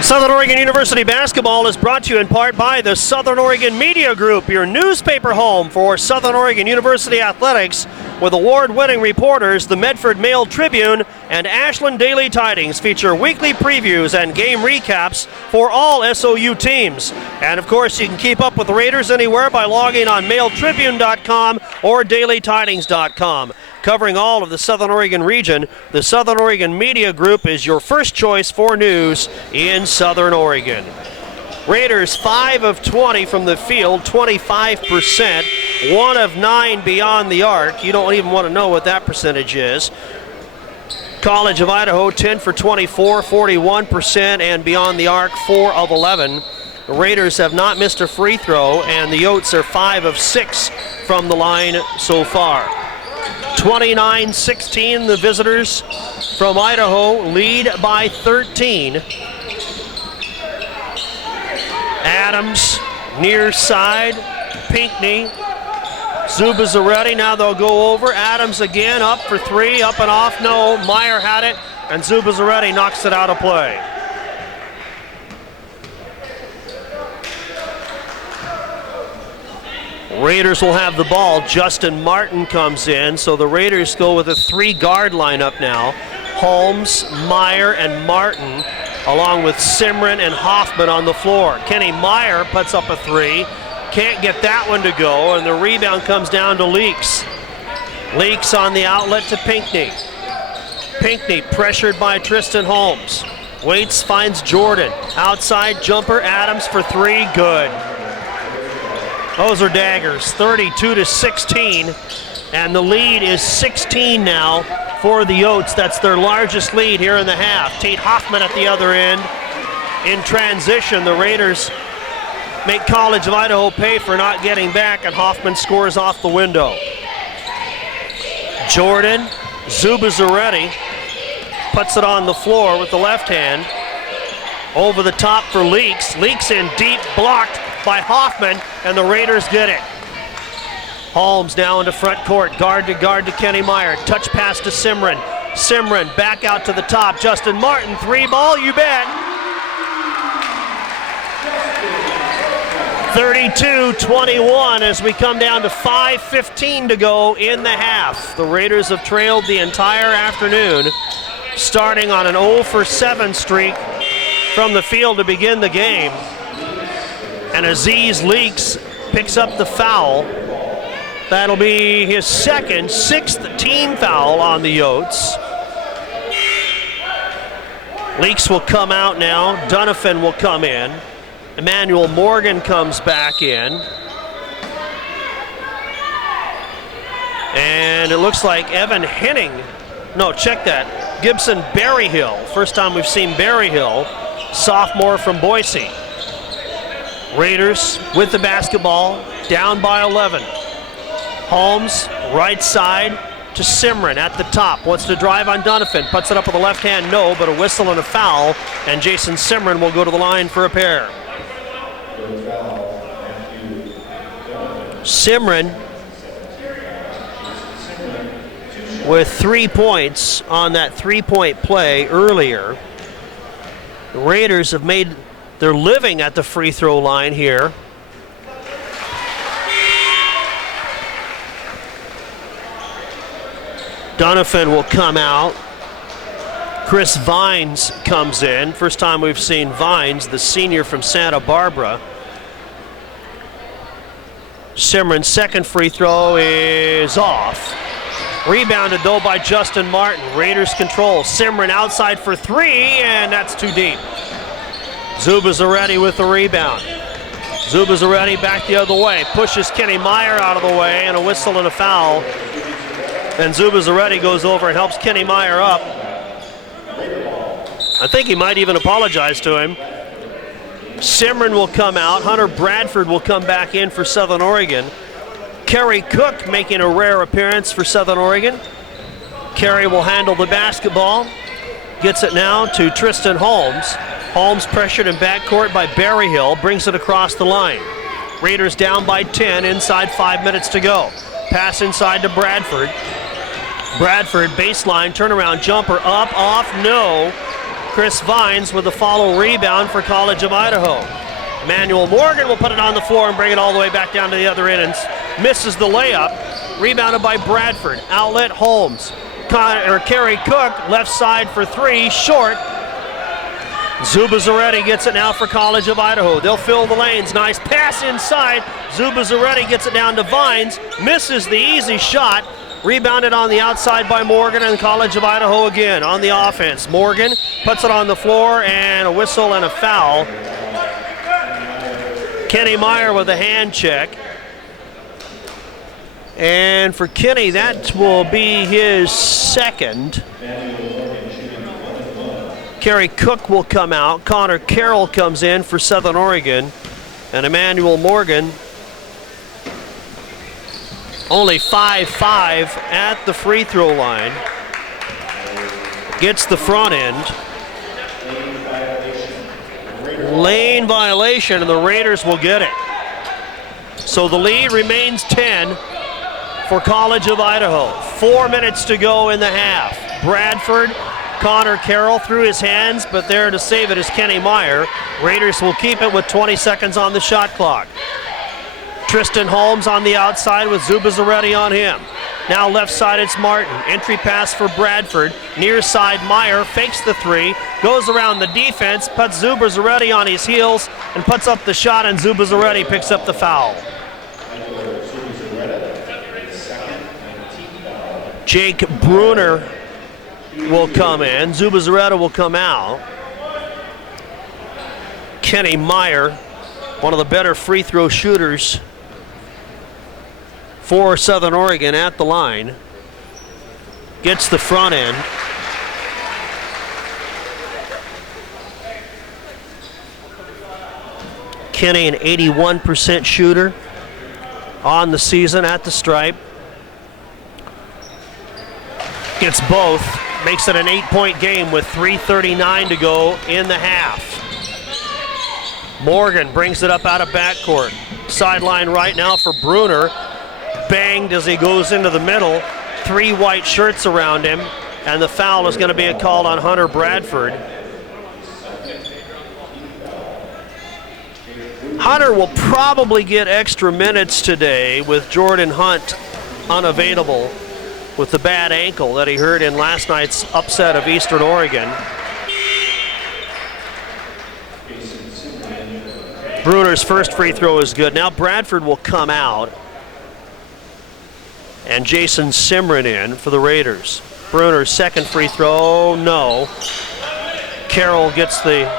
Southern Oregon University basketball is brought to you in part by the Southern Oregon Media Group, your newspaper home for Southern Oregon University athletics, with award-winning reporters. The Medford Mail Tribune and Ashland Daily Tidings feature weekly previews and game recaps for all SOU teams. And of course, you can keep up with the Raiders anywhere by logging on mailtribune.com or dailytidings.com. Covering all of the Southern Oregon region, the Southern Oregon Media Group is your first choice for news in Southern Oregon. Raiders 5 of 20 from the field, 25%, 1 of 9 beyond the arc. You don't even want to know what that percentage is. College of Idaho 10 for 24, 41%, and beyond the arc 4 of 11. The Raiders have not missed a free throw, and the Yotes are 5 of 6 from the line so far. 29-16, the visitors from Idaho lead by 13. Adams, near side, Pinckney, Zubazaretti, now they'll go over. Adams again, up for three, up and off, no. Meyer had it, and Zubazaretti knocks it out of play. Raiders will have the ball. Justin Martin comes in, so the Raiders go with a 3-guard lineup now. Holmes, Meyer, and Martin, along with Simran and Hoffman on the floor. Kenny Meyer puts up a 3. Can't get that one to go, and the rebound comes down to Leaks. Leaks on the outlet to Pinckney. Pinckney pressured by Tristan Holmes. Waits, finds Jordan. Outside jumper, Adams for 3, good. Those are daggers, 32-16, and the lead is 16 now for the Yotes. That's their largest lead here in the half. Tate Hoffman at the other end. In transition, the Raiders make College of Idaho pay for not getting back, and Hoffman scores off the window. Jordan, Zubazaretti puts it on the floor with the left hand. Over the top for Leaks. Leaks in deep, blocked by Hoffman, and the Raiders get it. Holmes now into front court, guard to Kenny Meyer. Touch pass to Simran. Simran back out to the top. Justin Martin, 3-ball, you bet. 32-21 as we come down to 5:15 to go in the half. The Raiders have trailed the entire afternoon, starting on an 0 for 7 streak from the field to begin the game. And Aziz Leaks picks up the foul. That'll be his second, 6th team foul on the Yotes. Leaks will come out now. Donovan will come in. Emmanuel Morgan comes back in. And it looks like Evan Henning. No, check that. Gibson Berryhill. First time we've seen Berryhill. Sophomore from Boise. Raiders with the basketball, down by 11. Holmes, right side to Simran at the top. Wants to drive on Donovan. Puts it up with the left hand, no, but a whistle and a foul. And Jason Simran will go to the line for a pair. Simran with 3 points on that three-point play earlier. The Raiders have made their living at the free throw line here. Donovan will come out. Chris Vines comes in. First time we've seen Vines, the senior from Santa Barbara. Simron's second free throw is off. Rebounded though by Justin Martin. Raiders control. Simron outside for three, and that's too deep. Zuba Zaretti with the rebound. Zuba Zaretti back the other way. Pushes Kenny Meyer out of the way, and a whistle and a foul. And Zuba Zaretti goes over and helps Kenny Meyer up. I think he might even apologize to him. Simron will come out. Hunter Bradford will come back in for Southern Oregon. Kerry Cook making a rare appearance for Southern Oregon. Kerry will handle the basketball. Gets it now to Tristan Holmes. Holmes pressured in backcourt by Berryhill. Brings it across the line. Raiders down by 10. Inside 5 minutes to go. Pass inside to Bradford. Bradford baseline turnaround jumper up, off, no. Chris Vines with the follow rebound for College of Idaho. Emmanuel Morgan will put it on the floor and bring it all the way back down to the other end and misses the layup. Rebounded by Bradford. Outlet Holmes. Kerry Cook left side for three, short. Zuba Zaretti gets it now for College of Idaho. They'll fill the lanes. Nice pass inside. Zuba Zaretti gets it down to Vines. Misses the easy shot. Rebounded on the outside by Morgan, and College of Idaho again on the offense. Morgan puts it on the floor, and a whistle and a foul. Kenny Meyer with a hand check. And for Kenny, that will be his second. Kerry Cook will come out. Connor Carroll comes in for Southern Oregon. And Emmanuel Morgan, only 5-5 at the free throw line. Gets the front end. Lane violation, and the Raiders will get it. So the lead remains 10 for College of Idaho. 4 minutes to go in the half. Bradford, Connor Carroll through his hands, but there to save it is Kenny Meyer. Raiders will keep it with 20 seconds on the shot clock. Tristan Holmes on the outside with Zuba Zaretti on him. Now left side it's Martin. Entry pass for Bradford. Near side Meyer fakes the three. Goes around the defense. Puts Zuba Zaretti on his heels and puts up the shot, and Zuba Zaretti picks up the foul. Jake Bruner will come in. Zuba Zaretti will come out. Kenny Meyer, one of the better free throw shooters for Southern Oregon at the line, gets the front end. Kenny, an 81% shooter on the season at the stripe. Gets both, makes it an 8-point game with 3:39 to go in the half. Morgan brings it up out of backcourt. Sideline right now for Bruner. Banged as he goes into the middle. 3 white shirts around him, and the foul is going to be a call on Hunter Bradford. Hunter will probably get extra minutes today with Jordan Hunt unavailable with the bad ankle that he hurt in last night's upset of Eastern Oregon. Bruner's first free throw is good. Now Bradford will come out, and Jason Simron in for the Raiders. Bruner's second free throw, no. Carroll gets the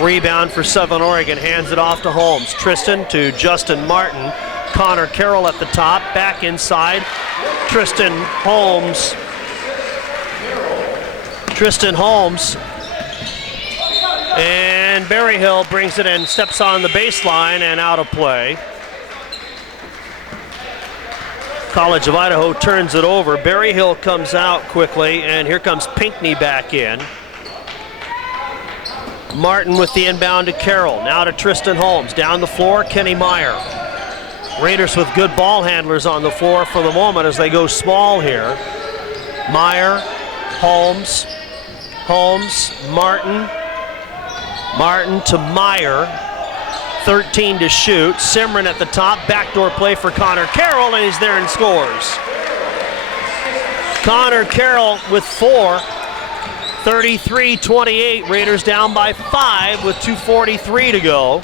rebound for Southern Oregon, hands it off to Holmes. Tristan to Justin Martin. Connor Carroll at the top, back inside. Tristan Holmes. And Berryhill brings it in, steps on the baseline and out of play. College of Idaho turns it over. Berryhill comes out quickly, and here comes Pinckney back in. Martin with the inbound to Carroll. Now to Tristan Holmes. Down the floor, Kenny Meyer. Raiders with good ball handlers on the floor for the moment as they go small here. Meyer, Holmes, Martin. Martin to Meyer. 13 to shoot. Simran at the top. Backdoor play for Connor Carroll, and he's there and scores. Connor Carroll with 4. 33-28. Raiders down by 5 with 2:43 to go.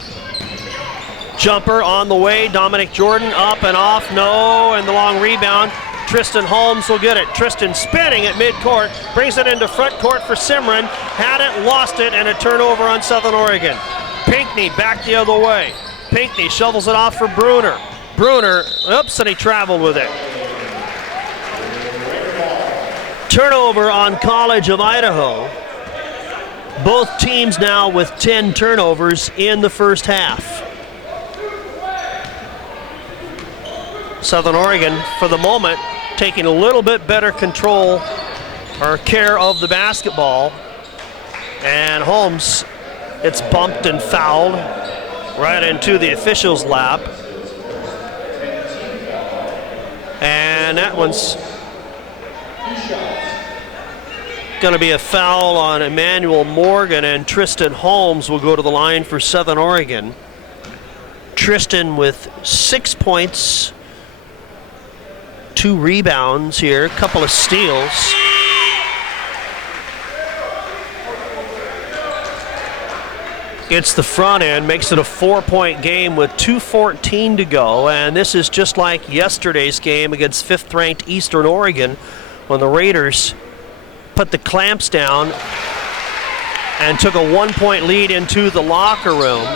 Jumper on the way. Dominic Jordan up and off. No, and the long rebound. Tristan Holmes will get it. Tristan spinning at midcourt. Brings it into front court for Simran. Had it, lost it, and a turnover on Southern Oregon. Pinckney back the other way. Pinckney shovels it off for Bruner. Bruner, oops, and he traveled with it. Turnover on College of Idaho. Both teams now with 10 turnovers in the first half. Southern Oregon, for the moment, taking a little bit better control or care of the basketball. And Holmes, it's bumped and fouled right into the official's lap. And that one's going to be a foul on Emmanuel Morgan, and Tristan Holmes will go to the line for Southern Oregon. Tristan with 6 points, 2 rebounds here, a couple of steals. Gets the front end, makes it a 4-point game with 2:14 to go, and this is just like yesterday's game against 5th-ranked Eastern Oregon when the Raiders put the clamps down and took a 1-point lead into the locker room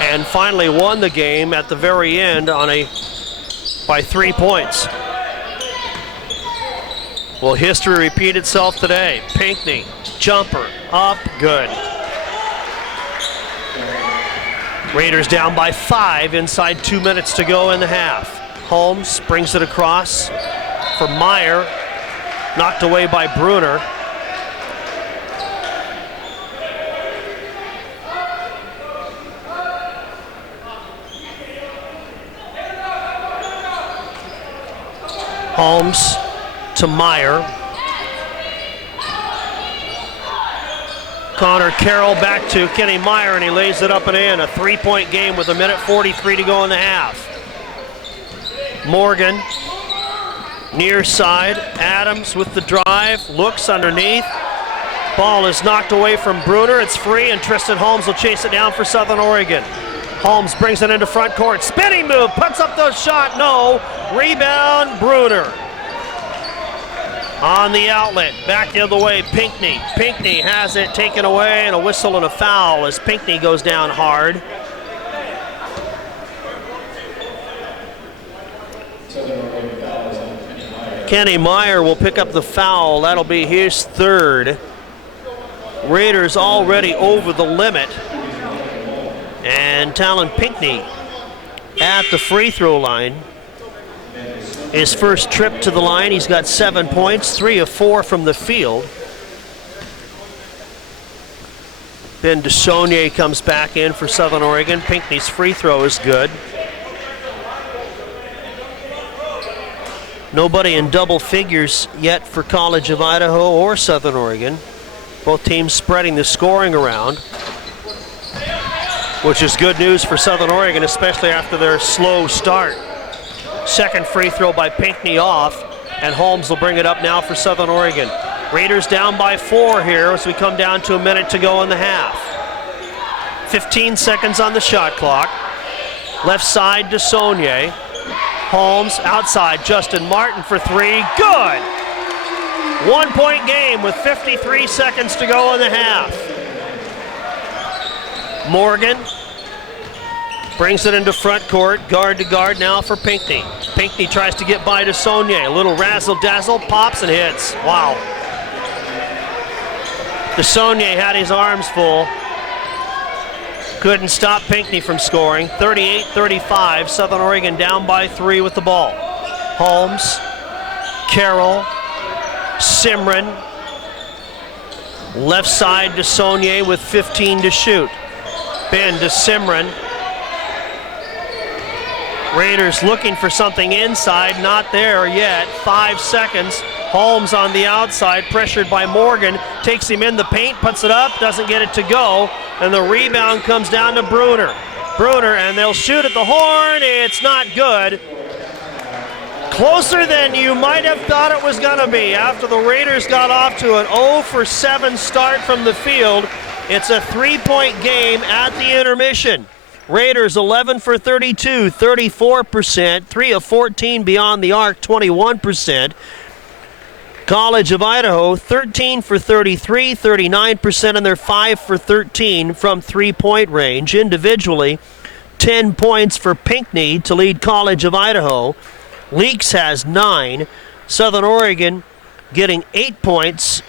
and finally won the game at the very end by 3 points. Will history repeat itself today? Pinckney, jumper, up, good. Raiders down by 5 inside 2 minutes to go in the half. Holmes brings it across for Meyer, knocked away by Bruner. Holmes to Meyer. Connor Carroll back to Kenny Meyer, and he lays it up and in. A 3-point game with 1:43 to go in the half. Morgan, near side. Adams with the drive, looks underneath. Ball is knocked away from Bruner. It's free, and Tristan Holmes will chase it down for Southern Oregon. Holmes brings it into front court. Spinning move, puts up the shot, no. Rebound, Bruner. On the outlet, back the other way, Pinckney. Pinckney has it taken away, and a whistle and a foul as Pinckney goes down hard. Kenny Meyer will pick up the foul. That'll be his 3rd. Raiders already over the limit. And Talon Pinckney at the free throw line. His first trip to the line, he's got 7 points, 3 of 4 from the field. Ben DeSaulnier comes back in for Southern Oregon. Pinckney's free throw is good. Nobody in double figures yet for College of Idaho or Southern Oregon. Both teams spreading the scoring around, which is good news for Southern Oregon, especially after their slow start. Second free throw by Pinckney off, and Holmes will bring it up now for Southern Oregon. Raiders down by 4 here as we come down to a minute to go in the half. 15 seconds on the shot clock. Left side to DeSaulnier. Holmes outside, Justin Martin for 3, good! 1-point game with 53 seconds to go in the half. Morgan brings it into front court, guard to guard now for Pinckney. Pinckney tries to get by DeSaulnier. A little razzle-dazzle, pops and hits. Wow. DeSaulnier had his arms full. Couldn't stop Pinckney from scoring. 38-35, Southern Oregon down by 3 with the ball. Holmes, Carroll, Simran. Left side DeSaulnier with 15 to shoot. Ben to Simran. Raiders looking for something inside, not there yet. 5 seconds. Holmes on the outside, pressured by Morgan, takes him in the paint, puts it up, doesn't get it to go, and the rebound comes down to Bruner. Bruner, and they'll shoot at the horn. It's not good. Closer than you might have thought it was going to be. After the Raiders got off to an 0 for 7 start from the field, it's a 3-point game at the intermission. Raiders 11 for 32, 34%, 3 of 14 beyond the arc, 21%. College of Idaho 13 for 33, 39%, and they're 5 for 13 from three-point range. Individually, 10 points for Pinckney to lead College of Idaho. Leaks has 9. Southern Oregon getting 8 points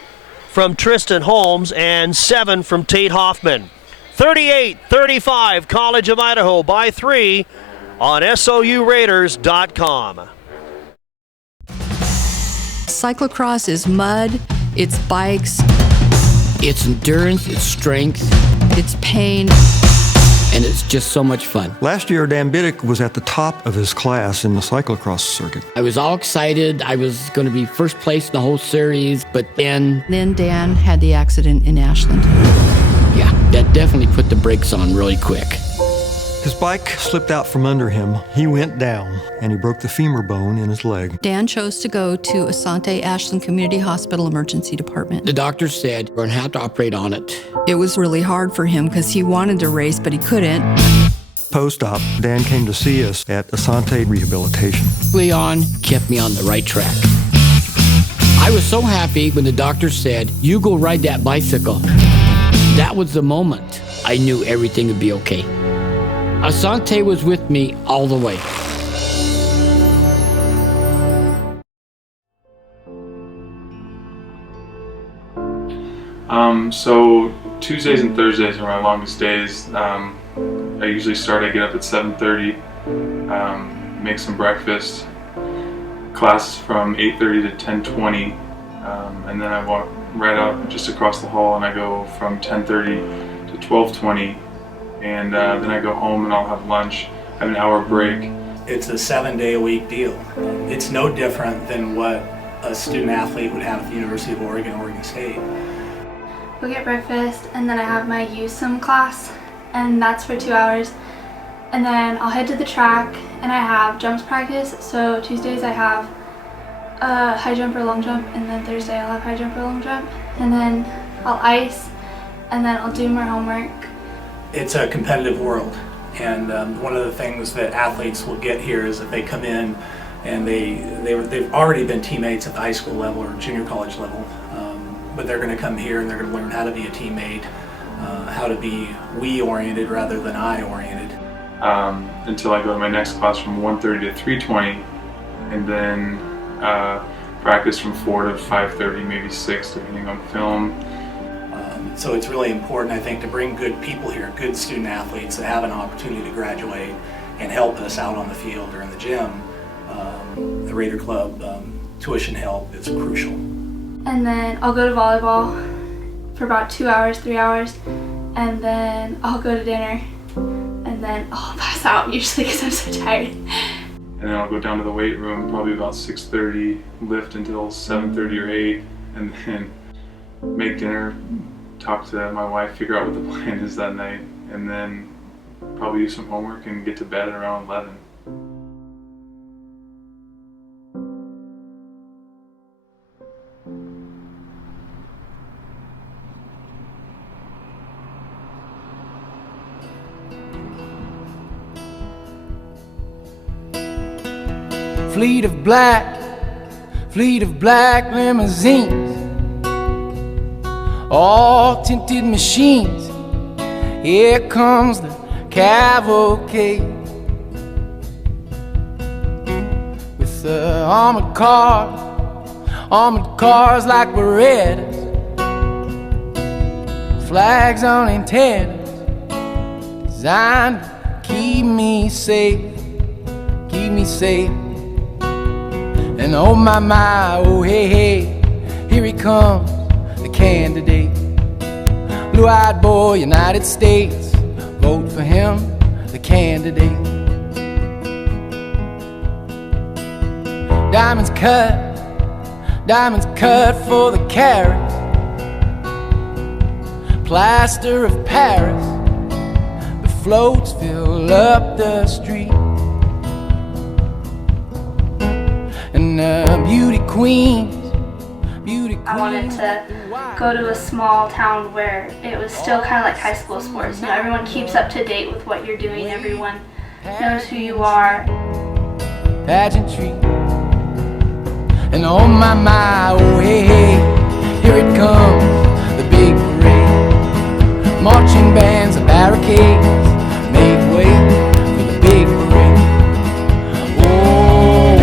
from Tristan Holmes and 7 from Tate Hoffman. 38-35, College of Idaho by 3 on SOURaiders.com. Cyclocross is mud, it's bikes, it's endurance, it's strength, it's pain, and it's just so much fun. Last year, Dan Biddick was at the top of his class in the cyclocross circuit. I was all excited. I was going to be first place in the whole series, but then Dan had the accident in Ashland. Yeah, that definitely put the brakes on really quick. His bike slipped out from under him. He went down, and he broke the femur bone in his leg. Dan chose to go to Asante Ashland Community Hospital Emergency Department. The doctor said, we're going to have to operate on it. It was really hard for him because he wanted to race, but he couldn't. Post-op, Dan came to see us at Asante Rehabilitation. Leon kept me on the right track. I was so happy when the doctor said, you go ride that bicycle. That was the moment I knew everything would be okay. Asante was with me all the way. So Tuesdays and Thursdays are my longest days. I usually I get up at 7:30, make some breakfast, class from 8:30 to 10:20, and then I walk right out just across the hall and I go from 10:30 to 12:20. And then I go home and I'll have lunch, have an hour break. It's a 7-day-a-week deal. It's no different than what a student athlete would have at the University of Oregon, Oregon State. Go get breakfast, and then I have my USIM class, and that's for 2 hours. And then I'll head to the track, and I have jumps practice. So Tuesdays I have high jump or long jump, and then Thursday I'll have high jump or long jump. And then I'll ice, and then I'll do more homework. It's a competitive world, and one of the things that athletes will get here is that they come in and they've already been teammates at the high school level or junior college level, but they're going to come here and they're going to learn how to be a teammate, how to be we-oriented rather than I-oriented. Until I go to my next class from 1:30 to 3:20, and then practice from 4 to 5:30, maybe 6, depending on film. So it's really important, I think, to bring good people here, good student athletes that have an opportunity to graduate and help us out on the field or in the gym. The Raider Club tuition help is crucial. And then I'll go to volleyball for about 2 hours, 3 hours, and then I'll go to dinner, and then I'll pass out usually because I'm so tired. And then I'll go down to the weight room probably about 6:30, lift until 7:30 or 8, and then make dinner, talk to my wife, figure out what the plan is that night, and then probably do some homework and get to bed around 11. Fleet of black limousines, all tinted machines. Here comes the cavalcade with the armored cars like Berettas, flags on antennas, designed to keep me safe. And oh my, oh hey, here he comes, the candidate. Blue-eyed boy, United States, vote for him, the candidate. Diamonds cut diamonds cut for the carats, plaster of Paris, the floats fill up the street, and beauty queens. I wanted to go to a small town where it was still kind of like high school sports. You know, everyone keeps up to date with what you're doing. Everyone knows who you are. Pageantry, and oh my, oh hey, hey, here it comes, the big parade. Marching bands and barricades make way for the big parade. Oh,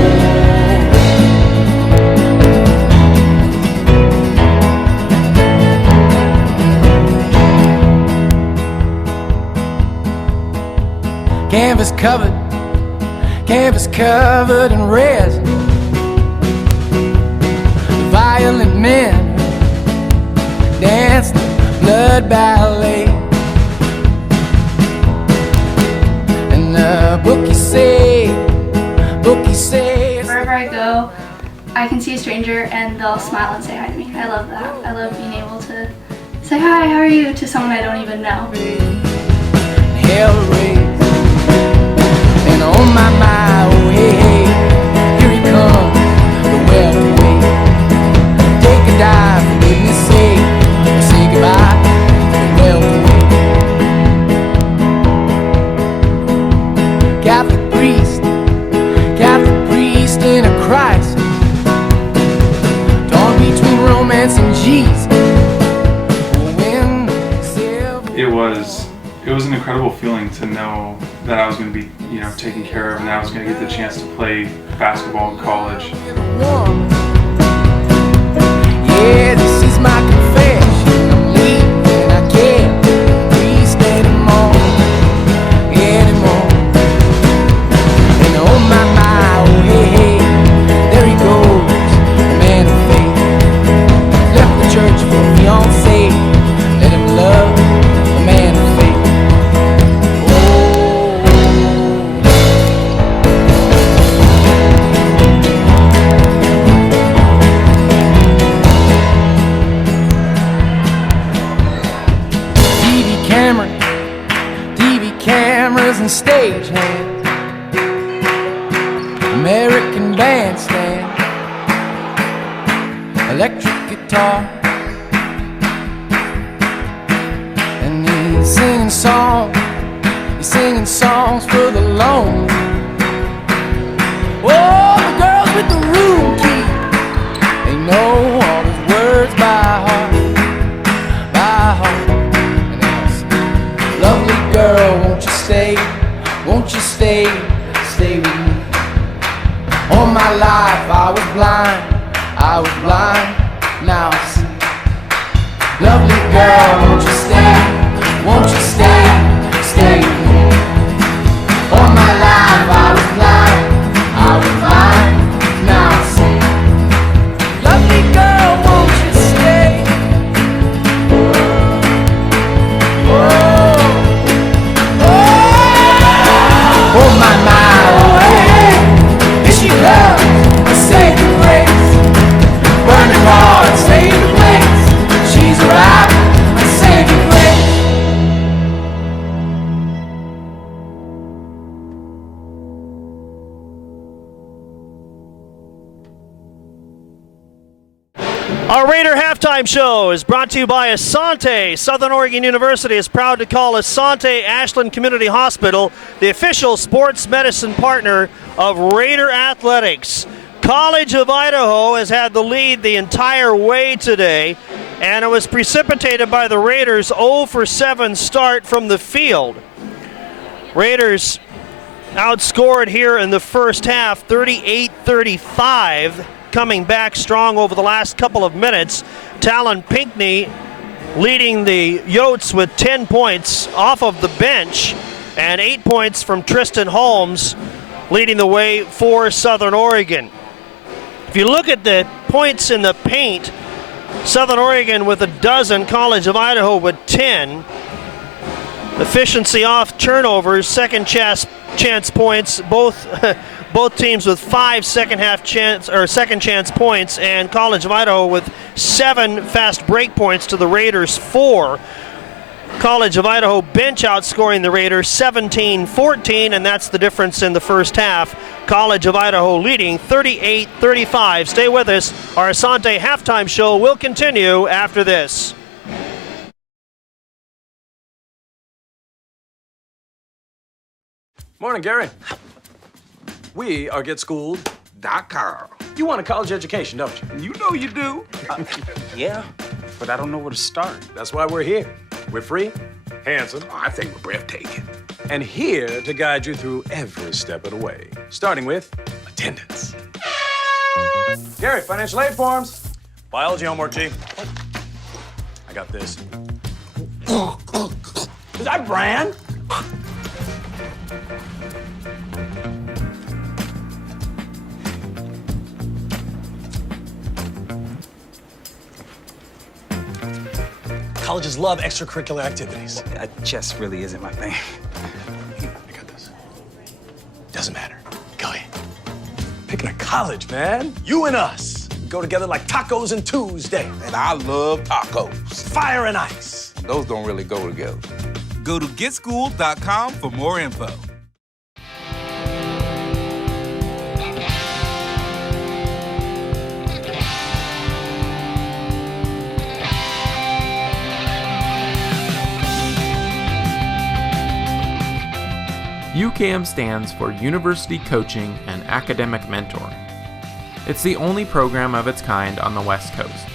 canvas covered in resin. The violent men dance the blood ballet, and the bookies say. Wherever I go, I can see a stranger and they'll smile and say hi to me. I love that. I love being able to say hi, how are you, to someone I don't even know. Hell raised. And oh my, oh hey, hey, here he comes, the welterweight. Take a dive, for goodness sake, and say goodbye to the welterweight. Catholic priest in a crisis, torn between romance and Jesus. It was an incredible feeling to know that I was going to be, taken care of, and that I was going to get the chance to play basketball in college. Yeah, this is my confession. I'm leaving. I can't be a priest anymore. And oh my, oh hey, hey, there he goes, the man of faith. Left the church for a fiancé. Let him love the man of faith. And stage hands, American bandstand, electric guitar, and he's singing songs for the lonely. Oh, the girls with the room key, they know all his words by heart. And it's, lovely girl, won't you stay with me? All my life I was blind, now I see. Lovely girl, won't you stay with me? All my life I was blind, now I see. Lovely girl, won't you stay? Oh my, oh hey, here she comes, a saving grace, burning hard, save the place. She's arrived, a saving grace. Our Raider halftime show is brought to you by Asante. Southern Oregon University is proud to call Asante Ashland Community Hospital the official sports medicine partner of Raider Athletics. College of Idaho has had the lead the entire way today, and it was precipitated by the Raiders' 0-for-7 start from the field. Raiders outscored here in the first half 38-35. Coming back strong over the last couple of minutes. Talon Pinckney leading the Yotes with 10 points off of the bench, and 8 points from Tristan Holmes leading the way for Southern Oregon. If you look at the points in the paint, Southern Oregon with 12, College of Idaho with 10. Efficiency off turnovers, second chance points, both Both teams with 5 second chance points, and College of Idaho with 7 fast break points to the Raiders 4. College of Idaho bench outscoring the Raiders 17-14, and that's the difference in the first half. College of Idaho leading 38-35. Stay with us. Our Asante halftime show will continue after this. Morning, Gary. We are GetSchooled.com. You want a college education, don't you? You know you do. Yeah, but I don't know where to start. That's why we're here. We're free, handsome. I think we're breathtaking. And here to guide you through every step of the way, starting with attendance. Gary, financial aid forms. Biology homework, Chief. I got this. Is that Bran? Colleges love extracurricular activities. Chess really isn't my thing. I got this. Doesn't matter. Go ahead. Picking a college, man. You and us. We go together like tacos and Tuesday. And I love tacos. Fire and ice. Those don't really go together. Go to GetSchooled.com for more info. UCAM stands for University Coaching and Academic Mentoring. It's the only program of its kind on the West Coast.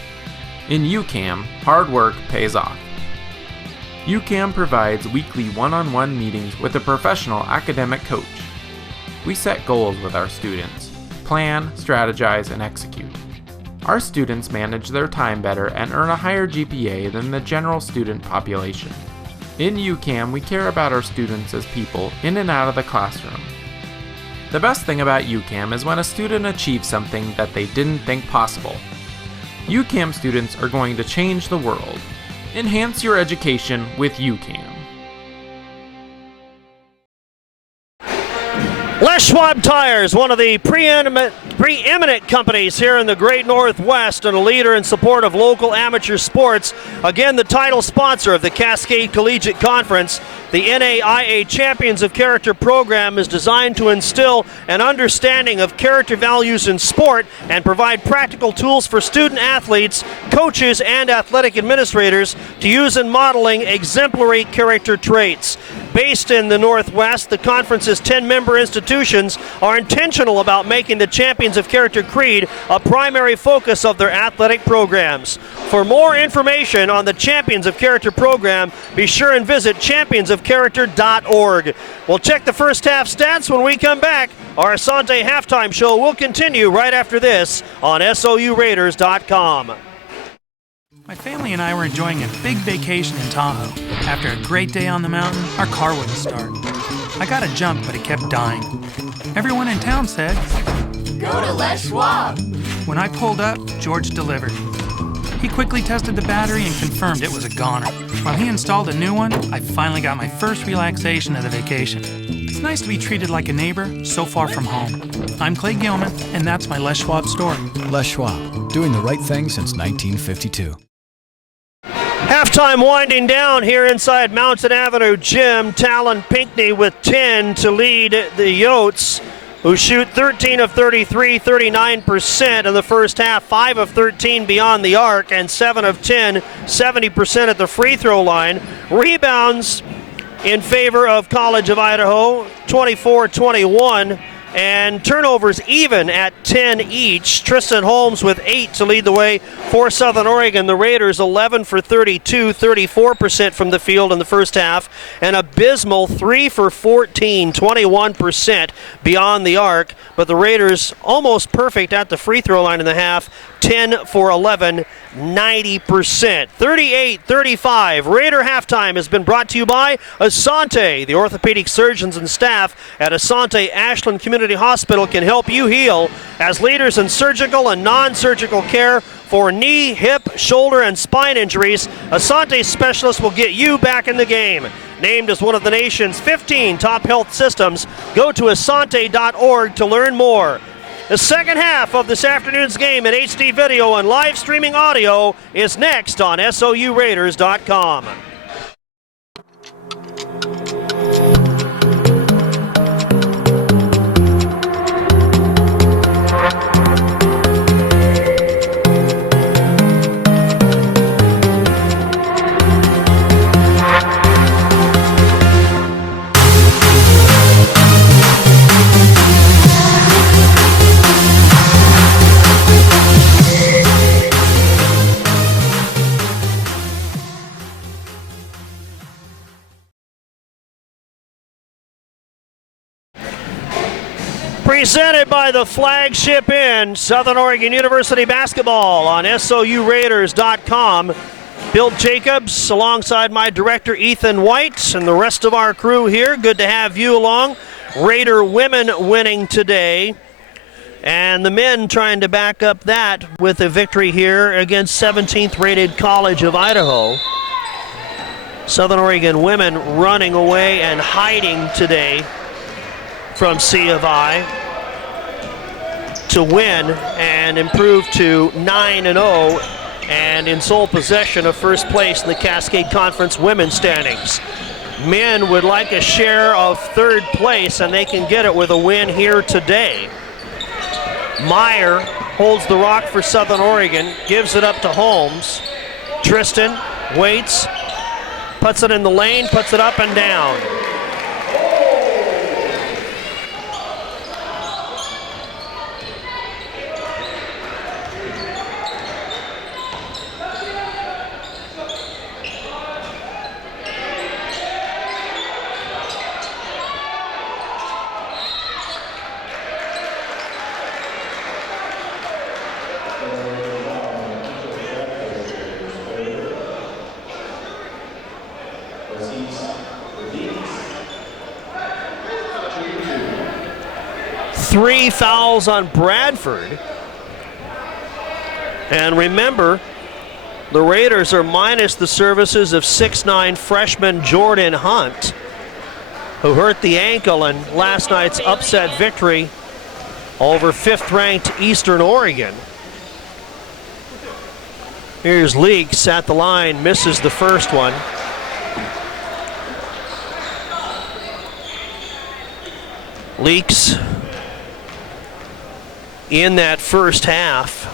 In UCAM, hard work pays off. UCAM provides weekly one-on-one meetings with a professional academic coach. We set goals with our students, plan, strategize, and execute. Our students manage their time better and earn a higher GPA than the general student population. In UCAM, we care about our students as people in and out of the classroom. The best thing about UCAM is when a student achieves something that they didn't think possible. UCAM students are going to change the world. Enhance your education with UCAM. Les Schwab Tires, one of the preeminent companies here in the Great Northwest and a leader in support of local amateur sports. Again, the title sponsor of the Cascade Collegiate Conference. The NAIA Champions of Character program is designed to instill an understanding of character values in sport and provide practical tools for student athletes, coaches, and athletic administrators to use in modeling exemplary character traits. Based in the Northwest, the conference's 10-member institutions are intentional about making the Champions of Character Creed a primary focus of their athletic programs. For more information on the Champions of Character program, be sure and visit championsofcharacter.org. We'll check the first half stats when we come back. Our Asante halftime show will continue right after this on SOURaiders.com. My family and I were enjoying a big vacation in Tahoe. After a great day on the mountain, our car wouldn't start. I got a jump, but it kept dying. Everyone in town said, "Go to Les Schwab." When I pulled up, George delivered. He quickly tested the battery and confirmed it was a goner. While he installed a new one, I finally got my first relaxation of the vacation. It's nice to be treated like a neighbor so far from home. I'm Clay Gilman, and that's my Les Schwab story. Les Schwab, doing the right thing since 1952. Halftime winding down here inside Mountain Avenue Gym. Talon Pinckney with 10 to lead the Yotes, who shoot 13 of 33, 39% in the first half, 5 of 13 beyond the arc, and 7 of 10, 70% at the free throw line. Rebounds in favor of College of Idaho, 24-21. And turnovers even at 10 each. Tristan Holmes with 8 to lead the way for Southern Oregon. The Raiders 11 for 32, 34% from the field in the first half. An abysmal 3 for 14, 21% beyond the arc. But the Raiders almost perfect at the free throw line in the half. 10 for 11, 90%. 38-35. Raider halftime has been brought to you by Asante, the orthopedic surgeons and staff at Asante Ashland Community Community Hospital can help you heal as leaders in surgical and non-surgical care for knee, hip, shoulder, and spine injuries. Asante specialists will get you back in the game. Named as one of the nation's 15 top health systems, go to asante.org to learn more. The second half of this afternoon's game in HD video and live streaming audio is next on SOURaiders.com. Presented by the flagship inn, Southern Oregon University basketball on SOURaiders.com. Bill Jacobs alongside my director Ethan White and the rest of our crew here. Good to have you along. Raider women winning today. And the men trying to back up that with a victory here against 17th rated College of Idaho. Southern Oregon women running away and hiding today from C of I to win and improve to 9-0 and in sole possession of first place in the Cascade Conference women's standings. Men would like a share of third place, and they can get it with a win here today. Meyer holds the rock for Southern Oregon, gives it up to Holmes. Tristan waits, puts it in the lane, puts it up and down. Three fouls on Bradford. And remember, the Raiders are minus the services of 6'9" freshman Jordan Hunt, who hurt the ankle in last night's upset victory over 5th-ranked Eastern Oregon. Here's Leaks at the line, misses the first one. Leaks in that first half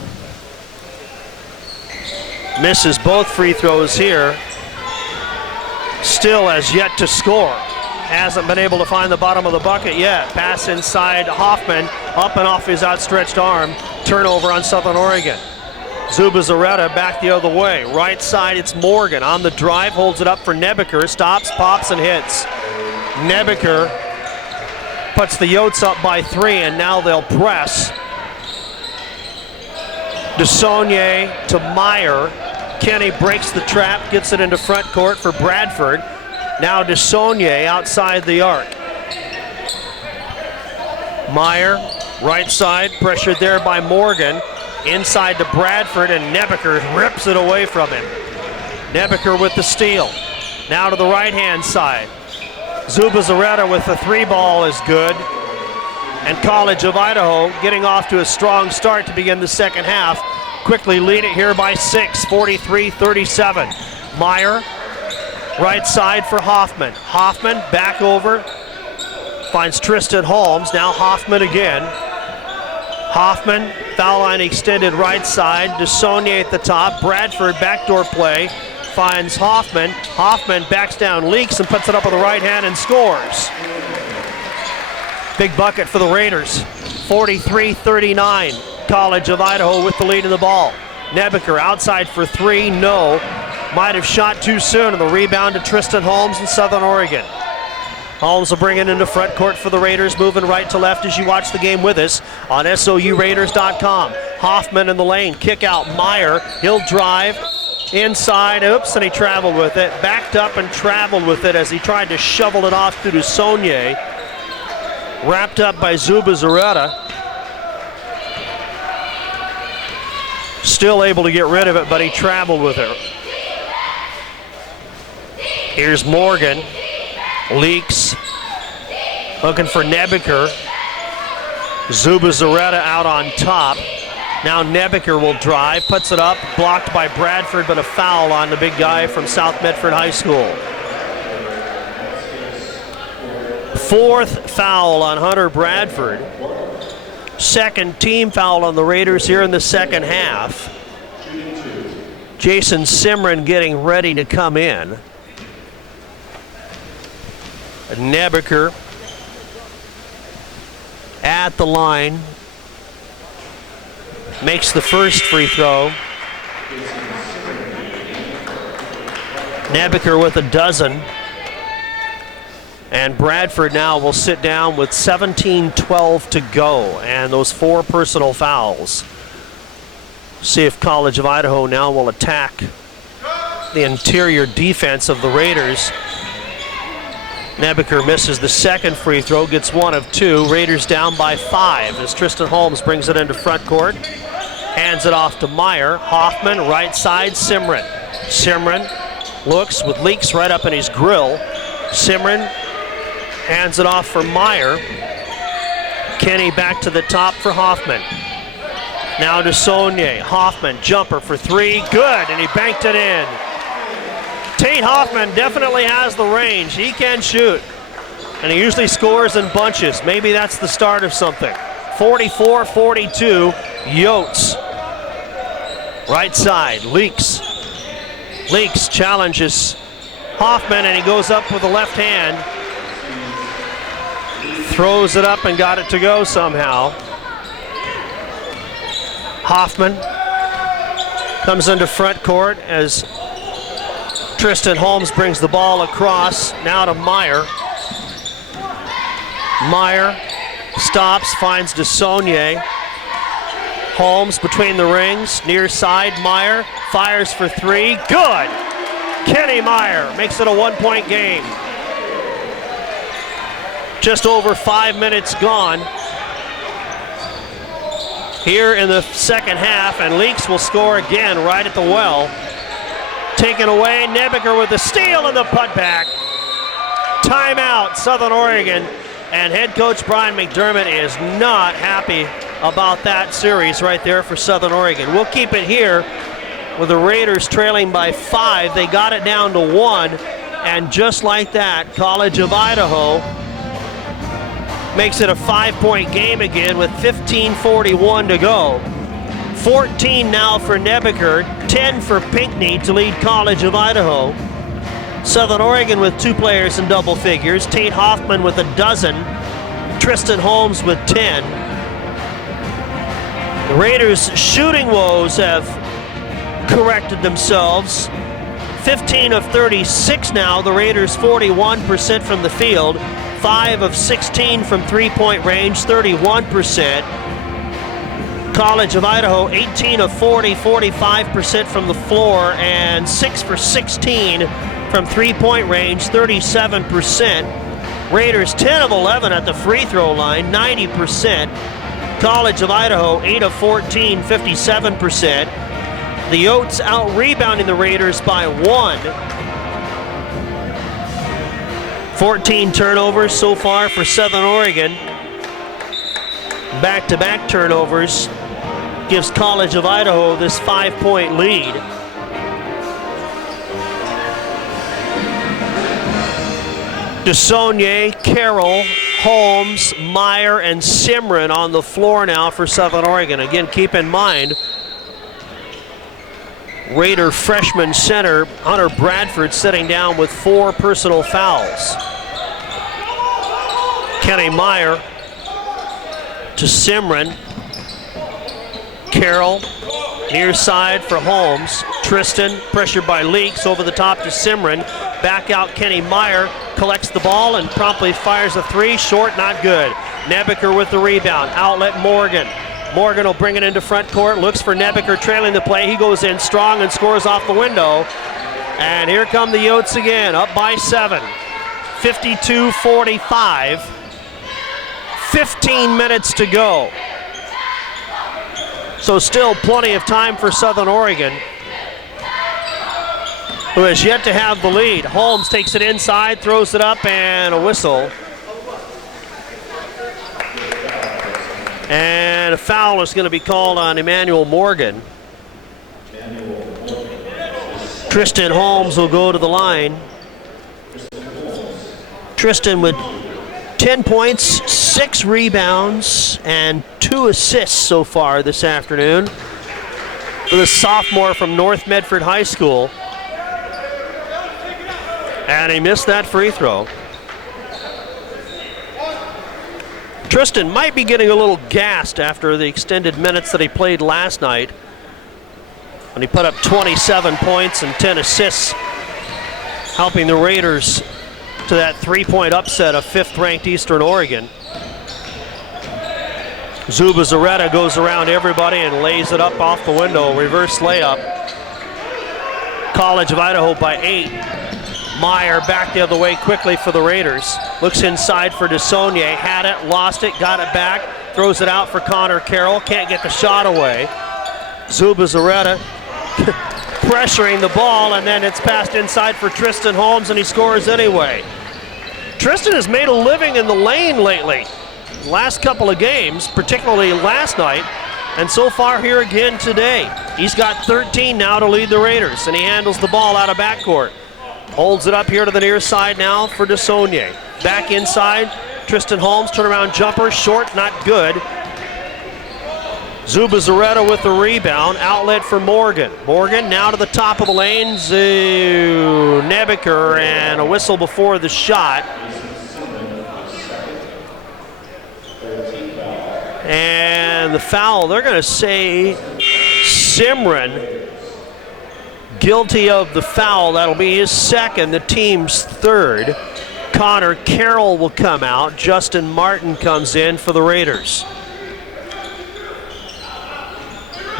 misses both free throws here. Still has yet to score. Hasn't been able to find the bottom of the bucket yet. Pass inside Hoffman, up and off his outstretched arm. Turnover on Southern Oregon. Zuba Zaretta back the other way. Right side, it's Morgan on the drive, holds it up for Nebeker, stops, pops, and hits. Nebeker puts the Yotes up by 3, and now they'll press. DeSaulnier to Meyer. Kenny breaks the trap, gets it into front court for Bradford. Now DeSaulnier outside the arc. Meyer, right side, pressured there by Morgan. Inside to Bradford, and Nebeker rips it away from him. Nebeker with the steal. Now to the right-hand side. Zuba Zaretta with the 3 ball is good. And College of Idaho getting off to a strong start to begin the second half. Quickly lead it here by 6, 43-37. Meyer, right side for Hoffman. Hoffman back over, finds Tristan Holmes. Now Hoffman again. Hoffman, foul line extended right side. DeSaulnier at the top. Bradford backdoor play, finds Hoffman. Hoffman backs down Leaks and puts it up with the right hand and scores. Big bucket for the Raiders. 43-39. College of Idaho with the lead in the ball. Nebeker outside for 3, no. Might have shot too soon, and the rebound to Tristan Holmes in Southern Oregon. Holmes will bring it into front court for the Raiders, moving right to left as you watch the game with us on SOURaiders.com. Hoffman in the lane, kick out Meyer. He'll drive inside, oops, and he traveled with it. Backed up and traveled with it as he tried to shovel it off to DeSaulnier. Wrapped up by Zuba Zaretta. Still able to get rid of it, but he traveled with it. Here's Morgan. Leaks. Looking for Nebeker. Zuba Zaretta out on top. Now Nebeker will drive, puts it up, blocked by Bradford, but a foul on the big guy from South Medford High School. Fourth foul on Hunter Bradford. Second team foul on the Raiders here in the second half. Jason Simran getting ready to come in. Nebeker at the line. Makes the first free throw. Nebeker with a dozen. And Bradford now will sit down with 17-12 to go. And those 4 personal fouls. See if College of Idaho now will attack the interior defense of the Raiders. Nebeker misses the second free throw, gets 1 of 2. Raiders down by 5 as Tristan Holmes brings it into front court. Hands it off to Meyer. Hoffman, right side, Simran. Simran looks with Leaks right up in his grill. Simran hands it off for Meyer. Kenny back to the top for Hoffman. Now to Saunier. Hoffman, jumper for 3. Good, and he banked it in. Tate Hoffman definitely has the range. He can shoot. And he usually scores in bunches. Maybe that's the start of something. 44-42, Yotes. Right side, Leaks. Leaks challenges Hoffman, and he goes up with the left hand. Throws it up and got it to go somehow. Hoffman comes into front court as Tristan Holmes brings the ball across. Now to Meyer. Meyer stops, finds DeSaulnier. Holmes between the rings, near side. Meyer fires for 3. Good! Kenny Meyer makes it a 1-point game. Just over 5 minutes gone here in the second half, and Leaks will score again right at the well. Taken away, Nebeker with the steal and the putback. Timeout, Southern Oregon, and head coach Brian McDermott is not happy about that series right there for Southern Oregon. We'll keep it here with the Raiders trailing by 5. They got it down to 1, and just like that, College of Idaho makes it a 5-point game again with 15:41 to go. 14 now for Nebeker, 10 for Pinckney to lead College of Idaho. Southern Oregon with 2 players in double figures. Tate Hoffman with a dozen. Tristan Holmes with 10. The Raiders' shooting woes have corrected themselves. 15 of 36 now. The Raiders 41% from the field. 5 of 16 from three-point range, 31%. College of Idaho, 18 of 40, 45% from the floor, and 6 for 16 from three-point range, 37%. Raiders 10 of 11 at the free throw line, 90%. College of Idaho, 8 of 14, 57%. The Yotes out-rebounding the Raiders by 1. 14 turnovers so far for Southern Oregon. Back-to-back turnovers gives College of Idaho this 5-point lead. DeSaulnier, Carroll, Holmes, Meyer, and Simran on the floor now for Southern Oregon. Again, keep in mind, Raider freshman center Hunter Bradford sitting down with 4 personal fouls. Kenny Meyer to Simran. Carroll near side for Holmes. Tristan pressured by Leaks over the top to Simran. Back out Kenny Meyer, collects the ball and promptly fires a 3. Short, not good. Nebeker with the rebound. Outlet Morgan. Morgan will bring it into front court, looks for Nebeker trailing the play. He goes in strong and scores off the window. And here come the Yotes again, up by 7. 52-45. 15 minutes to go. So still plenty of time for Southern Oregon, who has yet to have the lead. Holmes takes it inside, throws it up, and a whistle. And a foul is going to be called on Emmanuel Morgan. Tristan Holmes will go to the line. Tristan with 10 points, 6 rebounds, and 2 assists so far this afternoon. For the sophomore from North Medford High School. And he missed that free throw. Tristan might be getting a little gassed after the extended minutes that he played last night, when he put up 27 points and 10 assists, helping the Raiders to that 3-point upset of 5th-ranked Eastern Oregon. Zuba Zaretta goes around everybody and lays it up off the window. Reverse layup. College of Idaho by 8. Meyer back the other way quickly for the Raiders. Looks inside for DeSaulnier. Had it, lost it, got it back. Throws it out for Connor Carroll. Can't get the shot away. Zuba Zaretta pressuring the ball, and then it's passed inside for Tristan Holmes, and he scores anyway. Tristan has made a living in the lane lately. Last couple of games, particularly last night, and so far here again today. He's got 13 now to lead the Raiders, and he handles the ball out of backcourt. Holds it up here to the near side now for DeSaulnier. Back inside, Tristan Holmes, turnaround jumper, short, not good. Zuba Zaretta with the rebound, outlet for Morgan. Morgan now to the top of the lane, Nebeker, and a whistle before the shot. And the foul, they're going to say Simran guilty of the foul. That'll be his second, the team's third. Connor Carroll will come out. Justin Martin comes in for the Raiders.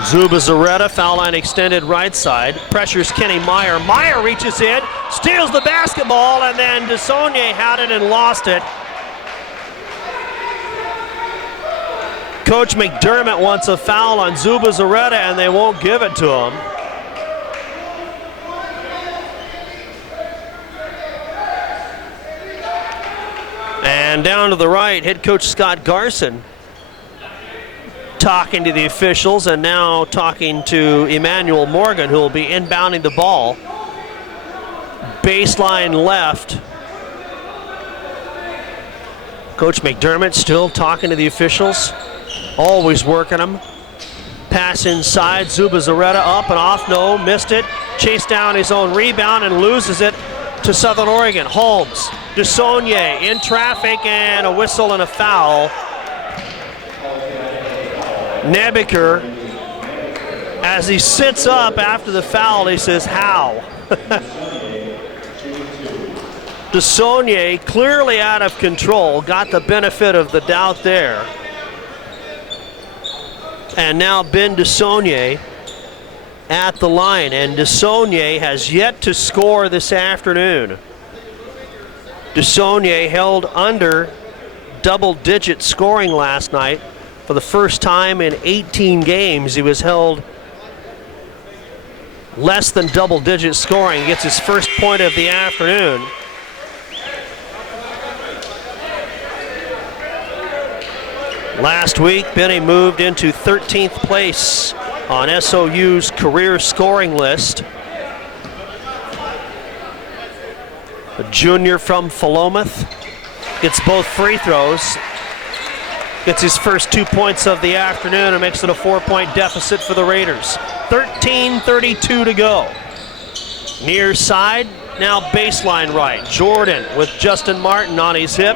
Zuba Zaretta, foul line extended right side. Pressures Kenny Meyer. Meyer reaches in, steals the basketball, and then DeSaulnier had it and lost it. Coach McDermott wants a foul on Zuba Zaretta, and they won't give it to him. And down to the right, head coach Scott Garson talking to the officials, and now talking to Emmanuel Morgan, who will be inbounding the ball. Baseline left. Coach McDermott still talking to the officials, always working them. Pass inside, Zuba Zaretta up and off, no, missed it. Chased down his own rebound and loses it to Southern Oregon. Holmes, DeSaulnier in traffic, and a whistle and a foul. Nebeker, as he sits up after the foul, he says, how? DeSaulnier clearly out of control, got the benefit of the doubt there. And now Ben DeSaulnier at the line, and DeSaulnier has yet to score this afternoon. DeSaulnier held under double-digit scoring last night. For the first time in 18 games, he was held less than double-digit scoring. He gets his first point of the afternoon. Last week, Benny moved into 13th place on SOU's career scoring list. A junior from Philomath gets both free throws. Gets his first 2 points of the afternoon and makes it a 4-point deficit for the Raiders. 13:32 to go. Near side, now baseline right. Jordan with Justin Martin on his hip.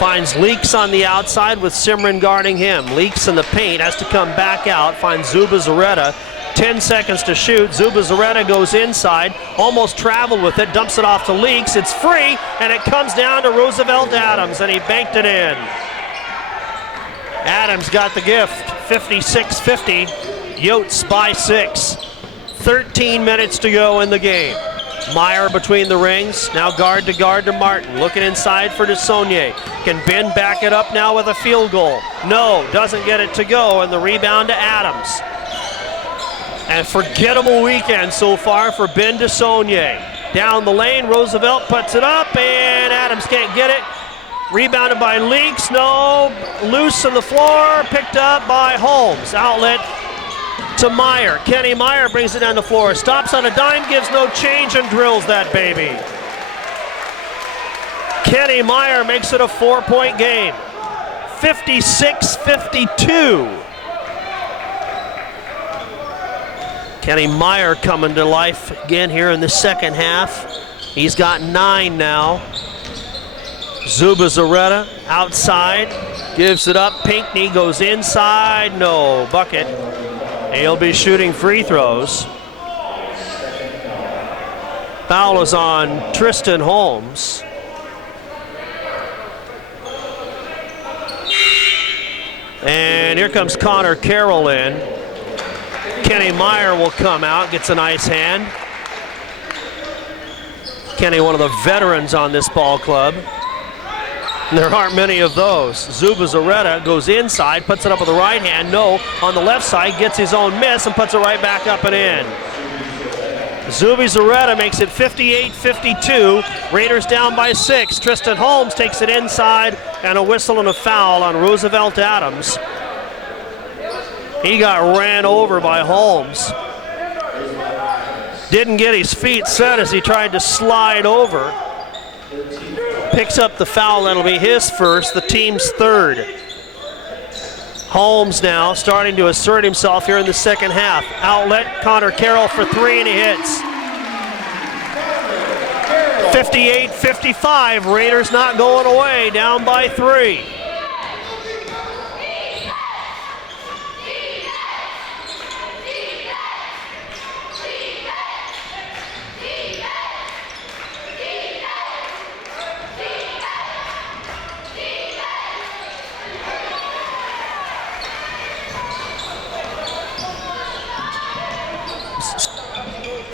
Finds Leaks on the outside with Simran guarding him. Leaks in the paint, has to come back out. Finds Zuba Zaretta. 10 seconds to shoot. Zuba Zaretta goes inside, almost traveled with it, dumps it off to Leaks. It's free, and it comes down to Roosevelt Adams, and he banked it in. Adams got the gift, 56-50. Yotes by 6. 13 minutes to go in the game. Meyer between the rings. Now guard to Martin. Looking inside for DeSaulnier. Can Ben back it up now with a field goal? No, doesn't get it to go, and the rebound to Adams. And forgettable weekend so far for Ben DeSaulnier. Down the lane, Roosevelt puts it up, and Adams can't get it. Rebounded by Leaks, no. Loose on the floor, picked up by Holmes. Outlet to Meyer. Kenny Meyer brings it down the floor. Stops on a dime, gives no change, and drills that baby. Kenny Meyer makes it a 4-point game. 56-52. Kenny Meyer coming to life again here in the second half. He's got 9 now. Zuba Zaretta outside, gives it up. Pinckney goes inside, no bucket. He'll be shooting free throws. Foul is on Tristan Holmes. And here comes Connor Carroll in. Kenny Meyer will come out, gets a nice hand. Kenny, one of the veterans on this ball club. There aren't many of those. Zuba Zaretta goes inside, puts it up with the right hand. No, on the left side, gets his own miss and puts it right back up and in. Zuby Zaretta makes it 58-52. Raiders down by 6. Tristan Holmes takes it inside, and a whistle and a foul on Roosevelt Adams. He got ran over by Holmes. Didn't get his feet set as he tried to slide over. Picks up the foul, that'll be his first, the team's third. Holmes now starting to assert himself here in the second half. Outlet, Connor Carroll for 3, and he hits. 58-55, Raiders not going away, down by 3.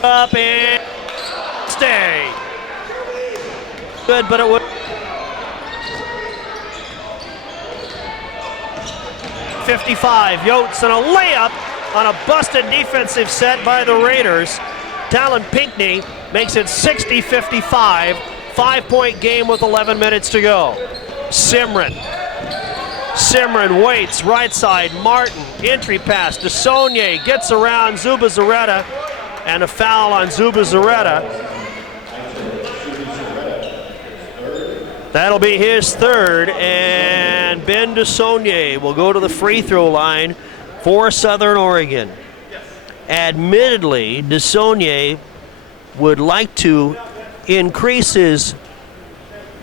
Up and stay. Good, but it would. 55, Yotes and a layup on a busted defensive set by the Raiders. Talon Pinckney makes it 60-55, 5-point game with 11 minutes to go. Simran waits, right side, Martin, entry pass, DeSaulnier gets around Zuba Zaretta, and a foul on Zuba Zaretta. That'll be his third, and Ben DeSaulnier will go to the free throw line for Southern Oregon. Admittedly, DeSaulnier would like to increase his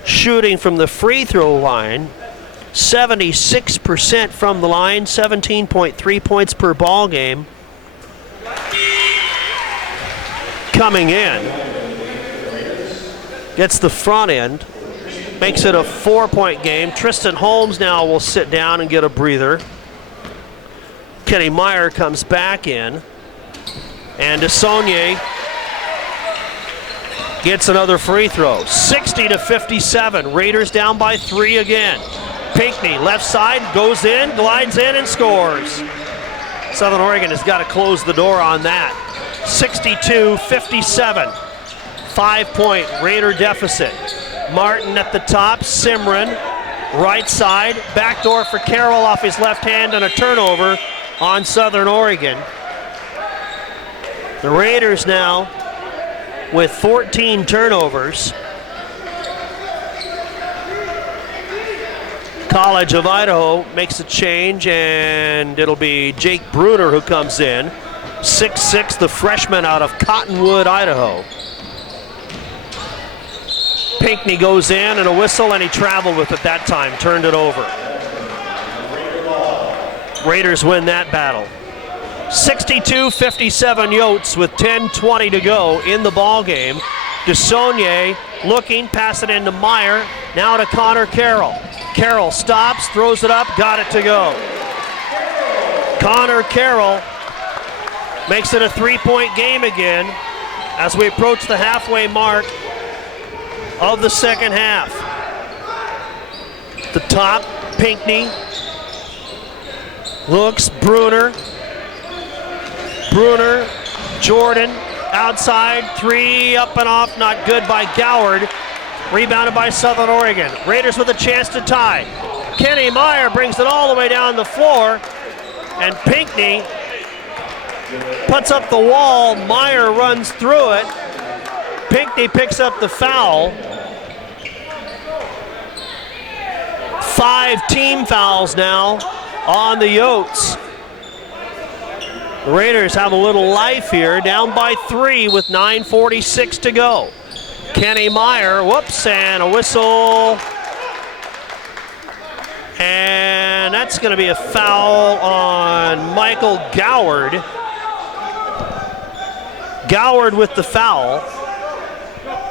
shooting from the free throw line. 76% from the line, 17.3 points per ball game. Coming in, gets the front end, makes it a 4-point game. Tristan Holmes now will sit down and get a breather. Kenny Meyer comes back in, and DeSaulnier gets another free throw. 60-57, Raiders down by 3 again. Pinckney, left side, goes in, glides in, and scores. Southern Oregon has got to close the door on that. 62-57, 5-point Raider deficit. Martin at the top, Simran, right side, backdoor for Carroll off his left hand, and a turnover on Southern Oregon. The Raiders now with 14 turnovers. College of Idaho makes a change, and it'll be Jake Bruner who comes in. 6'6", the freshman out of Cottonwood, Idaho. Pinckney goes in, and a whistle, and he traveled with it that time, turned it over. Raiders win that battle. 62-57 Yotes with 10:20 to go in the ball game. DeSaulnier looking, pass it into Meyer, now to Connor Carroll. Carroll stops, throws it up, got it to go. Connor Carroll makes it a 3-point game again. as we approach the halfway mark of the second half. The top, Pinckney. Looks, Bruner. Bruner, Jordan, outside, 3, up and off, not good by Goward. Rebounded by Southern Oregon. Raiders with a chance to tie. Kenny Meyer brings it all the way down the floor, and Pinckney puts up the wall. Meyer runs through it. Pinckney picks up the foul. 5 team fouls now on the Yotes. The Raiders have a little life here, down by 3 with 9:46 to go. Kenny Meyer, whoops, and a whistle. And that's going to be a foul on Michael Goward. Goward with the foul.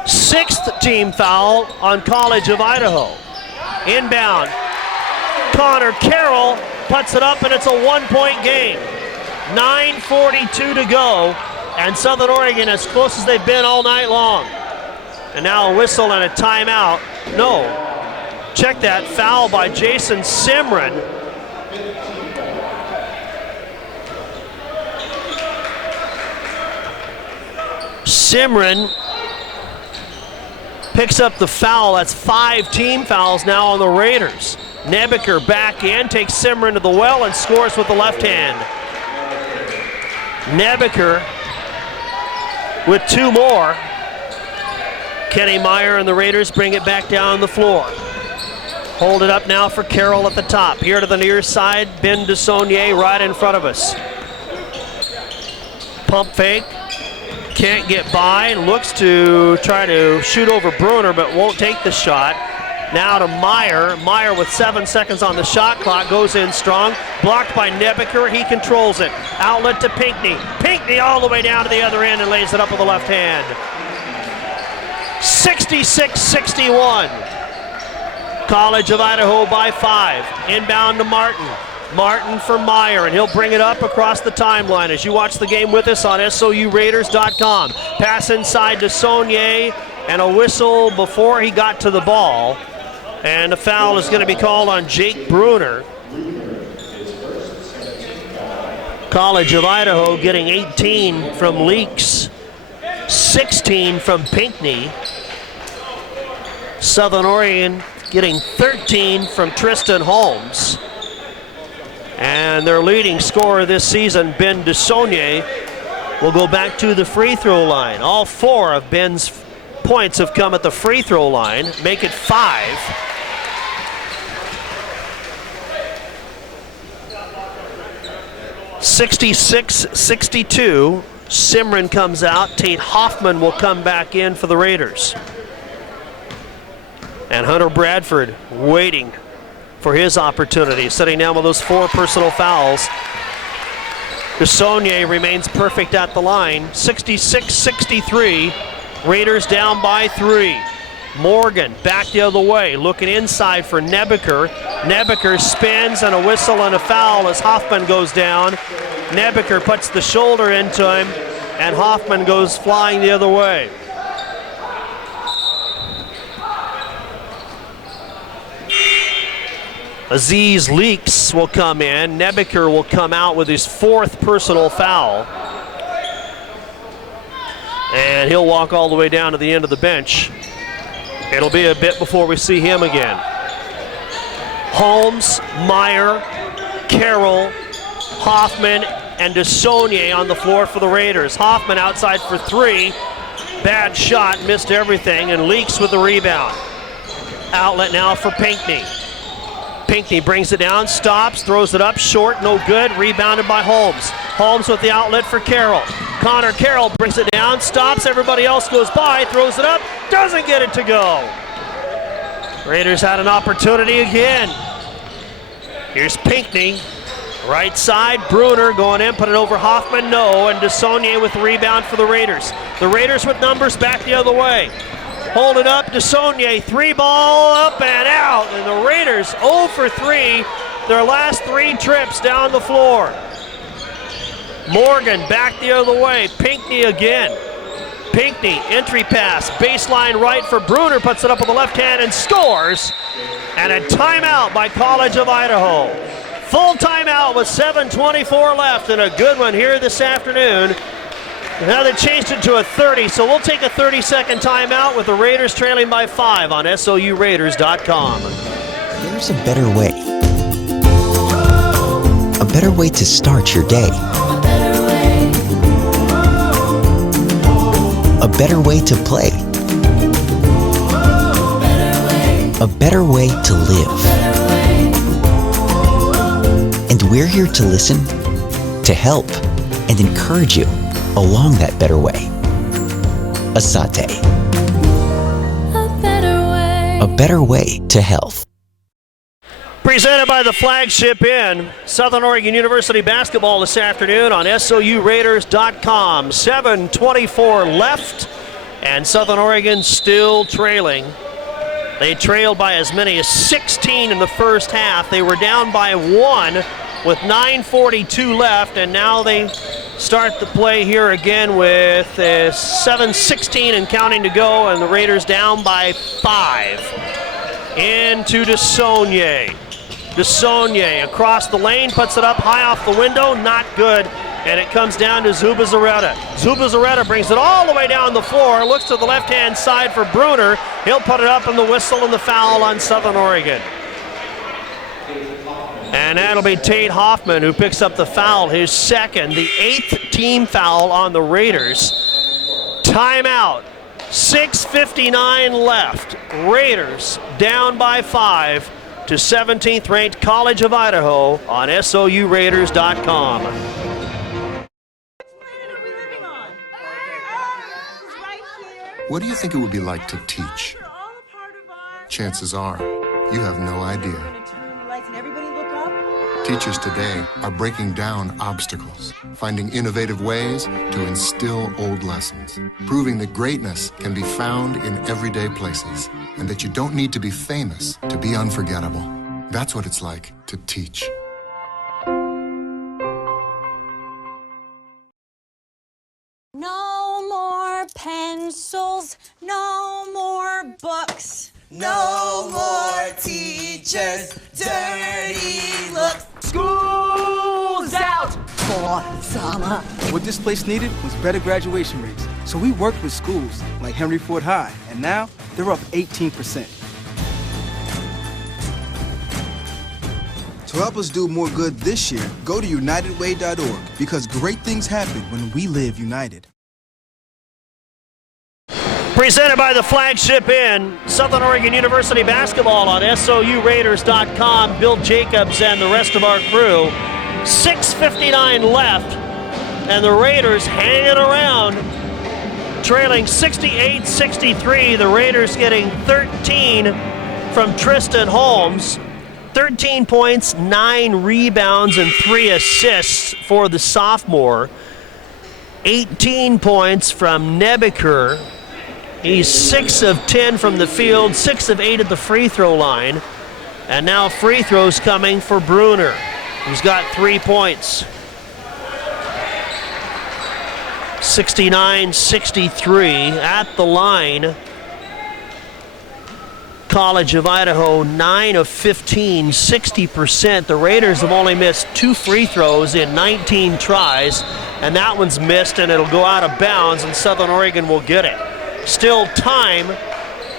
6th team foul on College of Idaho. Inbound. Connor Carroll puts it up, and it's a 1-point game. 9:42 to go, and Southern Oregon as close as they've been all night long. And now a whistle and a timeout. No, check that, foul by Jason Simron. Simron picks up the foul. That's 5 team fouls now on the Raiders. Nebeker back in, takes Simron to the well and scores with the left hand. Nebeker with 2 more. Kenny Meyer and the Raiders bring it back down the floor. Hold it up now for Carroll at the top. Here to the near side, Ben DeSaulnier right in front of us. Pump fake. Can't get by. Looks to try to shoot over Bruner, but won't take the shot. Now to Meyer. Meyer with 7 seconds on the shot clock. Goes in strong. Blocked by Nebeker. He controls it. Outlet to Pinckney. Pinckney all the way down to the other end and lays it up with the left hand. 66-61. College of Idaho by 5. Inbound to Martin. Martin for Meyer, and he'll bring it up across the timeline as you watch the game with us on SOURaiders.com. Pass inside to Saulnier, and a whistle before he got to the ball. And the foul is going to be called on Jake Bruner. College of Idaho getting 18 from Leaks, 16 from Pinckney. Southern Oregon getting 13 from Tristan Holmes. And their leading scorer this season, Ben DeSaulnier, will go back to the free throw line. All 4 of Ben's points have come at the free throw line, make it 5. (66-62). Simron comes out. Tate Hoffman will come back in for the Raiders. And Hunter Bradford waiting for his opportunity, sitting down with those 4 personal fouls. DeSaulnier remains perfect at the line. 66-63. Raiders down by 3. Morgan back the other way, looking inside for Nebeker. Nebeker spins, and a whistle and a foul as Hoffman goes down. Nebeker puts the shoulder into him, and Hoffman goes flying the other way. Aziz Leaks will come in. Nebeker will come out with his 4th personal foul. And he'll walk all the way down to the end of the bench. It'll be a bit before we see him again. Holmes, Meyer, Carroll, Hoffman, and DeSaulnier on the floor for the Raiders. Hoffman outside for 3. Bad shot, missed everything, and Leaks with the rebound. Outlet now for Pinckney. Pinckney brings it down, stops, throws it up, short, no good, rebounded by Holmes. Holmes with the outlet for Carroll. Connor Carroll brings it down, stops, everybody else goes by, throws it up, doesn't get it to go. Raiders had an opportunity again. Here's Pinckney, right side, Bruner going in, put it over Hoffman, no, and DeSaulnier with the rebound for the Raiders. The Raiders with numbers back the other way. Hold it up, DeSaulnier, 3-ball up and out, and the Raiders 0 for 3, their last 3 trips down the floor. Morgan back the other way, Pinckney again. Pinckney, entry pass, baseline right for Bruner, puts it up with the left hand and scores. And a timeout by College of Idaho. Full timeout with 7:24 left, and a good one here this afternoon. Now they changed it to a 30, so we'll take a 30-second timeout with the Raiders trailing by 5 on SOURaiders.com. There's a better way. A better way to start your day. A better way to play. A better way to live. And we're here to listen, to help, and encourage you along that better way. Asate. A better way to health. Presented by the Flagship Inn, Southern Oregon University basketball this afternoon on SOURaiders.com. 7:24 left, and Southern Oregon still trailing. They trailed by as many as 16 in the first half. They were down by 1 with 9:42 left, and now they start the play here again with 7:16 and counting to go, and the Raiders down by 5. Into DeSaulnier. DeSaulnier across the lane, puts it up high off the window, not good, and it comes down to Zubizarreta. Zubizarreta brings it all the way down the floor, looks to the left-hand side for Bruner. He'll put it up in the whistle and the foul on Southern Oregon. And that'll be Tate Hoffman who picks up the foul, his second, the 8th team foul on the Raiders. Timeout. 6:59 left. Raiders down by 5 to 17th ranked College of Idaho on SOURaiders.com. What do you think it would be like to teach? Chances are, you have no idea. Teachers today are breaking down obstacles, finding innovative ways to instill old lessons, proving that greatness can be found in everyday places, and that you don't need to be famous to be unforgettable. That's what it's like to teach. No more pencils, no more books. No more teachers, dirty looks. School's out for summer. What this place needed was better graduation rates. So we worked with schools like Henry Ford High, and now they're up 18%. To help us do more good this year, go to UnitedWay.org, because great things happen when we live united. Presented by the Flagship Inn, Southern Oregon University basketball on SOURaiders.com. Bill Jacobs and the rest of our crew. 6:59 left, and the Raiders hanging around, trailing 68-63. The Raiders getting 13 from Tristan Holmes. 13 points, 9 rebounds, and 3 assists for the sophomore. 18 points from Nebeker. He's 6 of 10 from the field, 6 of 8 at the free throw line. And now free throws coming for Bruner, who's got 3 points. 69-63 at the line. College of Idaho, 9 of 15, 60%. The Raiders have only missed 2 free throws in 19 tries, and that one's missed, and it'll go out of bounds, and Southern Oregon will get it. Still time.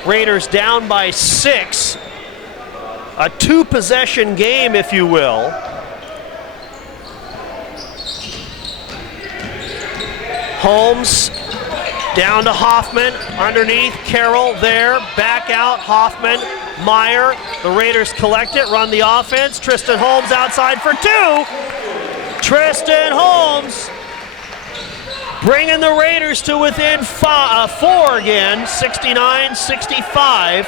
Raiders down by 6. A 2-possession game, if you will. Holmes down to Hoffman, underneath, Carroll there, back out, Hoffman, Meyer. The Raiders collect it, run the offense. Tristan Holmes outside for 2. Tristan Holmes bringing the Raiders to within 4 again, 69-65.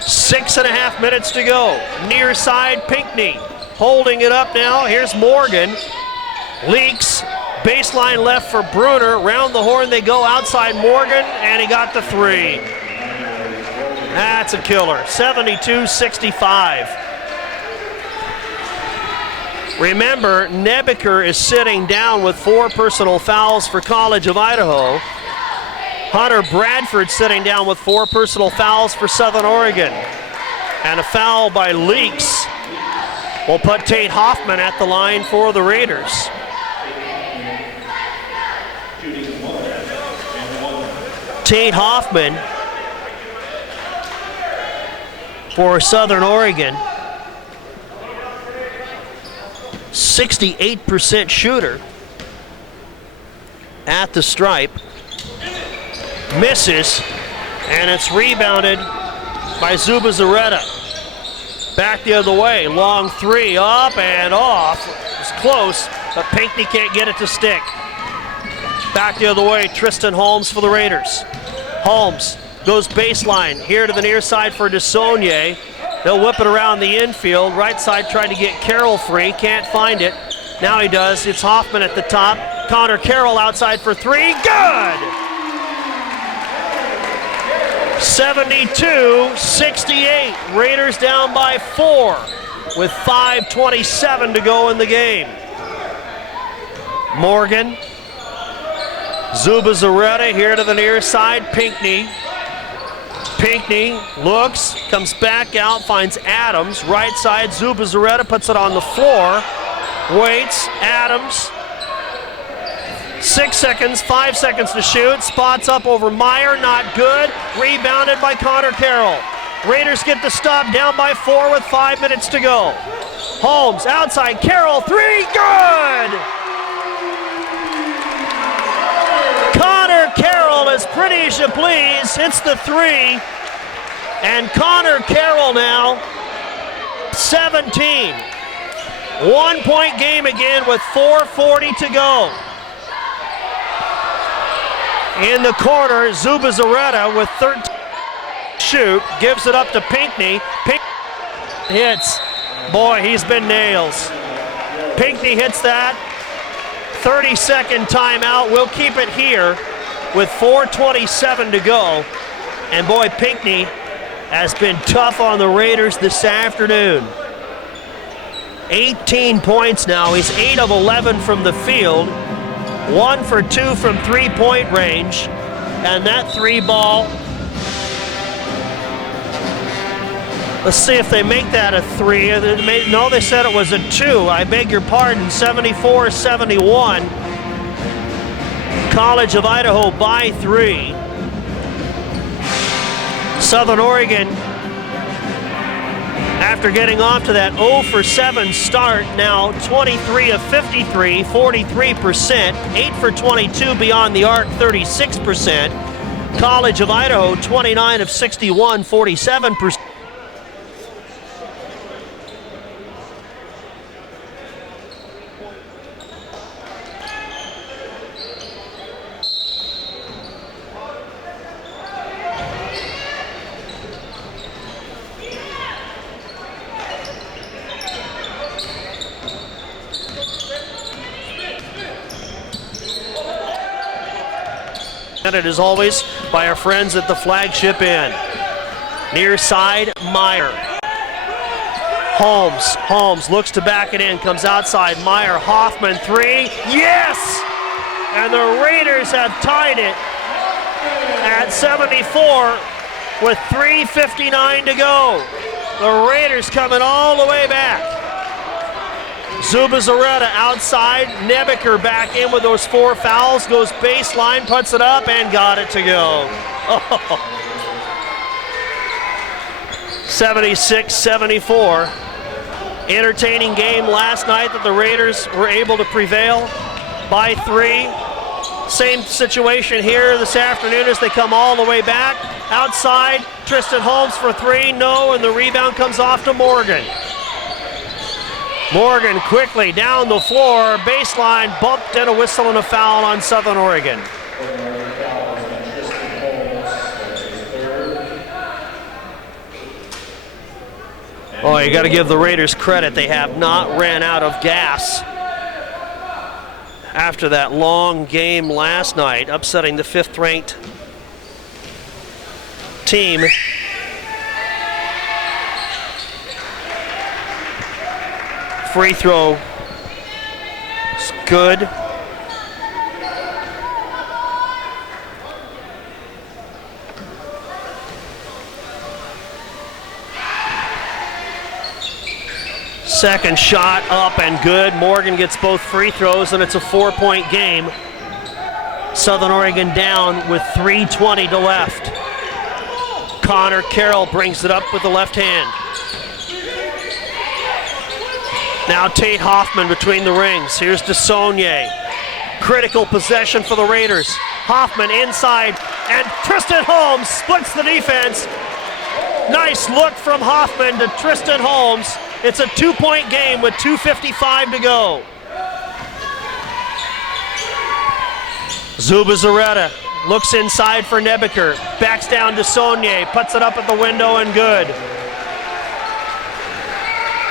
6.5 minutes to go. Near side, Pinckney holding it up now. Here's Morgan. Leaks. Baseline left for Bruner. Round the horn they go, outside Morgan, and he got the 3. That's a killer. 72-65. Remember, Nebeker is sitting down with 4 personal fouls for College of Idaho. Hunter Bradford sitting down with 4 personal fouls for Southern Oregon. And a foul by Leaks will put Tate Hoffman at the line for the Raiders. Tate Hoffman for Southern Oregon. 68% shooter at the stripe. Misses, and it's rebounded by Zuba Zaretta. Back the other way, long 3, up and off. It's close, but Pinckney can't get it to stick. Back the other way, Tristan Holmes for the Raiders. Holmes goes baseline, here to the near side for DeSaulnier. They'll whip it around the infield. Right side trying to get Carroll free, can't find it. Now he does, it's Hoffman at the top. Connor Carroll outside for 3, good! 72-68, Raiders down by 4 with 5:27 to go in the game. Morgan, Zuba Zaretta here to the near side, Pinckney. Pinckney looks, comes back out, finds Adams. Right side, Zuba Zaretta puts it on the floor. Waits, Adams. 6 seconds, 5 seconds to shoot. Spots up over Meyer, not good. Rebounded by Connor Carroll. Raiders get the stop, down by 4 with 5 minutes to go. Holmes outside, Carroll, 3, good! Connor Carroll, as pretty as you please, hits the 3. And Connor Carroll now, 17. 1 point game again with 4:40 to go. In the corner, Zuba Zaretta with 13 shoot, gives it up to Pinckney. Pinckney hits. Boy, he's been nails. Pinckney hits that. 30-second timeout. We'll keep it here with 4:27 to go. And boy, Pinckney has been tough on the Raiders this afternoon. 18 points now. He's 8 of 11 from the field. 1 for 2 from 3-point range. And that 3 ball, let's see if they make that a 3. No, they said it was a 2. I beg your pardon, 74-71. College of Idaho by 3. Southern Oregon, after getting off to that 0 for 7 start, now 23 of 53, 43%, 8 for 22 beyond the arc, 36%. College of Idaho, 29 of 61, 47%. As always by our friends at the Flagship Inn. Near side, Meyer. Holmes looks to back it in, comes outside, Meyer, Hoffman, 3, yes! And the Raiders have tied it at 74 with 3:59 to go. The Raiders coming all the way back. Zuba Zaretta outside, Nebeker back in with those 4 fouls, goes baseline, puts it up, and got it to go. 76-74. Entertaining game last night that the Raiders were able to prevail by 3. Same situation here this afternoon as they come all the way back. Outside, Tristan Holmes for 3, no, and the rebound comes off to Morgan. Morgan quickly down the floor, baseline, bumped and a whistle and a foul on Southern Oregon. Oh, you got to give the Raiders credit. They have not ran out of gas after that long game last night, upsetting the 5th-ranked team. Free throw Good. Second shot up and good. Morgan gets both free throws, and it's a 4-point game. Southern Oregon down with 3:20 to left. Connor Carroll brings it up with the left hand. Now Tate Hoffman between the rings. Here's DeSaulnier. Critical possession for the Raiders. Hoffman inside, and Tristan Holmes splits the defense. Nice look from Hoffman to Tristan Holmes. It's a 2-point game with 2:55 to go. Zubizarreta looks inside for Nebeker. Backs down to Saunier. Puts it up at the window and good.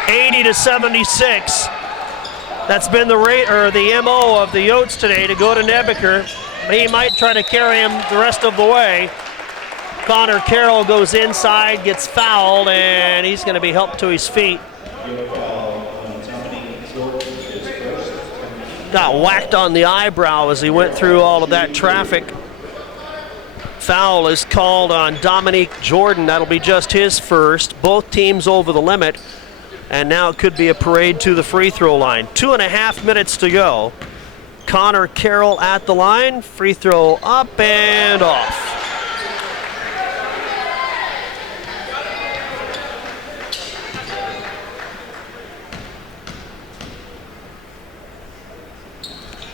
80-76. That's been the MO of the Yotes today, to go to Nebeker. He might try to carry him the rest of the way. Connor Carroll goes inside, gets fouled, and he's going to be helped to his feet. Got whacked on the eyebrow as he went through all of that traffic. Foul is called on Dominique Jordan. That'll be just his first. Both teams over the limit. And now it could be a parade to the free throw line. 2.5 minutes to go. Connor Carroll at the line. Free throw up and off.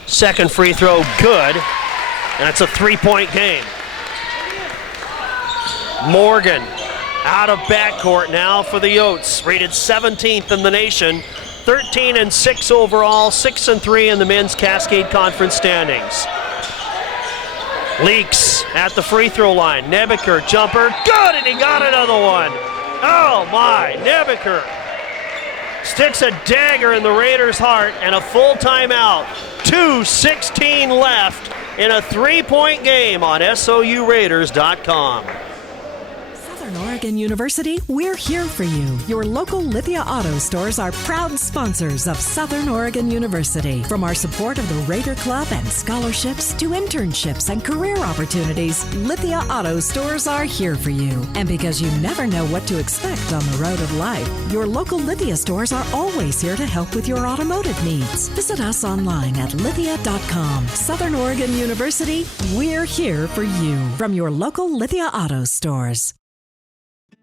Second free throw, good. And it's a 3-point game. Morgan out of backcourt now for the Yotes. Rated 17th in the nation. 13-6 overall, 6-3 in the men's Cascade Conference standings. Leaks at the free throw line. Nebeker, jumper, good, and he got another one. Oh my, Nebeker sticks a dagger in the Raiders' heart, and a full timeout. 2:16 left in a 3-point game on SOURaiders.com. Southern Oregon University, we're here for you. Your local Lithia Auto stores are proud sponsors of Southern Oregon University. From our support of the Raider Club and scholarships to internships and career opportunities, Lithia Auto stores are here for you. And because you never know what to expect on the road of life, your local Lithia stores are always here to help with your automotive needs. Visit us online at lithia.com. Southern Oregon University, we're here for you. From your local Lithia Auto stores.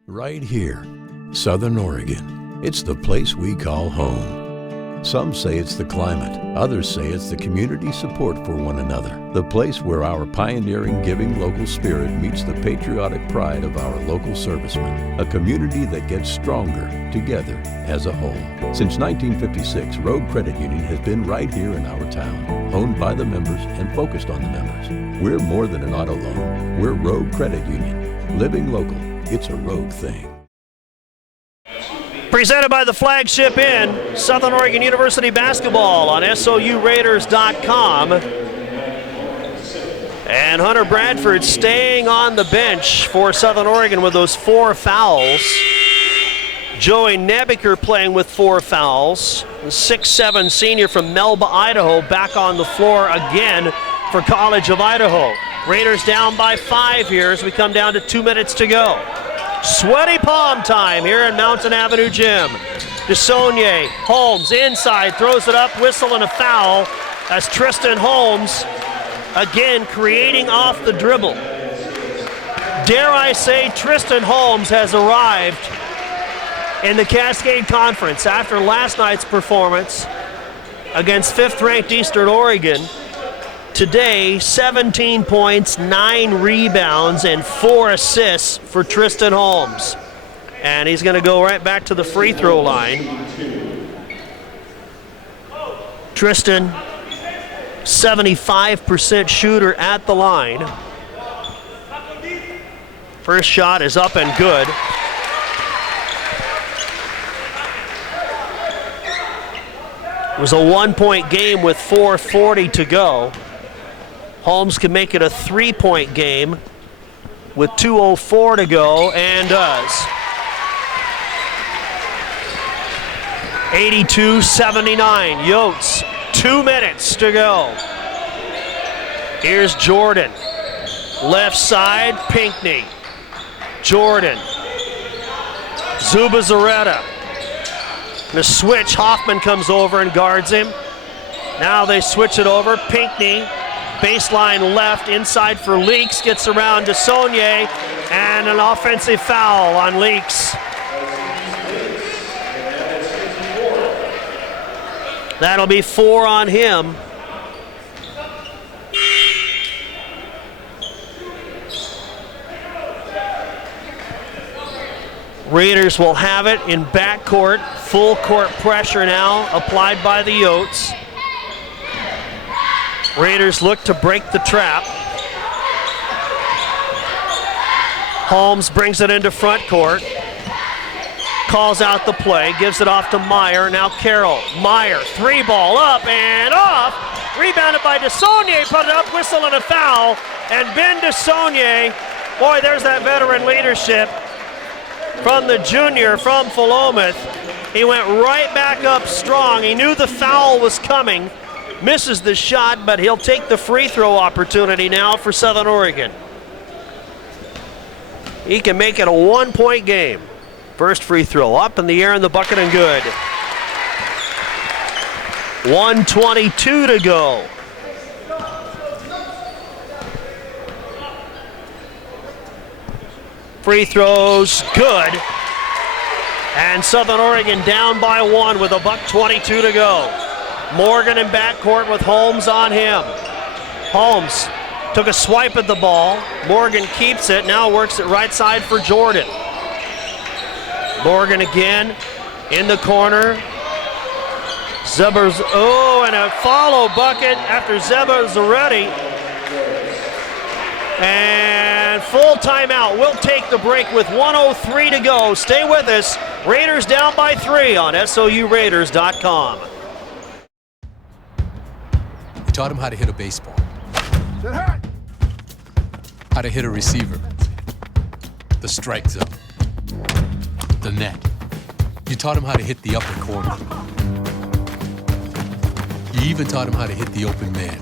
Right here, Southern Oregon. It's the place we call home. Some say it's the climate. Others say it's the community support for one another. The place where our pioneering, giving local spirit meets the patriotic pride of our local servicemen. A community that gets stronger together as a whole. Since 1956, Rogue Credit Union has been right here in our town. Owned by the members and focused on the members. We're more than an auto loan. We're Rogue Credit Union. Living local. It's a Rogue thing. Presented by the Flagship Inn, Southern Oregon University basketball on SOURaiders.com. And Hunter Bradford staying on the bench for Southern Oregon with those 4 fouls. Joey Nebeker playing with 4 fouls. The 6'7" senior from Melba, Idaho, back on the floor again for College of Idaho. Raiders down by 5 here as we come down to 2 minutes to go. Sweaty palm time here in Mountain Avenue Gym. DeSaulnier, Holmes inside, throws it up, whistle and a foul as Tristan Holmes again creating off the dribble. Dare I say Tristan Holmes has arrived in the Cascade Conference after last night's performance against 5th-ranked Eastern Oregon. Today, 17 points, 9 rebounds, and 4 assists for Tristan Holmes. And he's going to go right back to the free throw line. Tristan, 75% shooter at the line. First shot is up and good. It was a 1-point game with 4:40 to go. Holmes can make it a 3-point game with 2:04 to go, and does. 82-79, Yotes 2 2 minutes to go. Here's Jordan. Left side, Pinckney. Jordan. Zuba Zaretta. The switch, Hoffman comes over and guards him. Now they switch it over. Pinckney, baseline left, inside for Leaks, gets around to Saunier, and an offensive foul on Leaks. That'll be 4 on him. Raiders will have it in backcourt. Full court pressure now applied by the Yotes. Raiders look to break the trap. Holmes brings it into front court. Calls out the play, gives it off to Meyer. Now Carroll. Meyer, 3-ball up and off. Rebounded by DeSaulnier, put it up, whistle and a foul. And Ben DeSaulnier, boy, there's that veteran leadership from the junior from Philomath. He went right back up strong. He knew the foul was coming. Misses the shot, but he'll take the free throw opportunity now for Southern Oregon. He can make it a 1-point game. First free throw up in the air in the bucket and good. 1:22 to go. Free throws, good. And Southern Oregon down by 1 with $1:22 to go. Morgan in backcourt with Holmes on him. Holmes took a swipe at the ball. Morgan keeps it, now works it right side for Jordan. Morgan again in the corner. Zebers, and a follow bucket after Zeba Zaretti. And full timeout. We'll take the break with 1:03 to go. Stay with us. Raiders down by 3 on SOURaiders.com. We taught him how to hit a baseball, how to hit a receiver, the strike zone, the net. You taught him how to hit the upper corner. You even taught him how to hit the open man.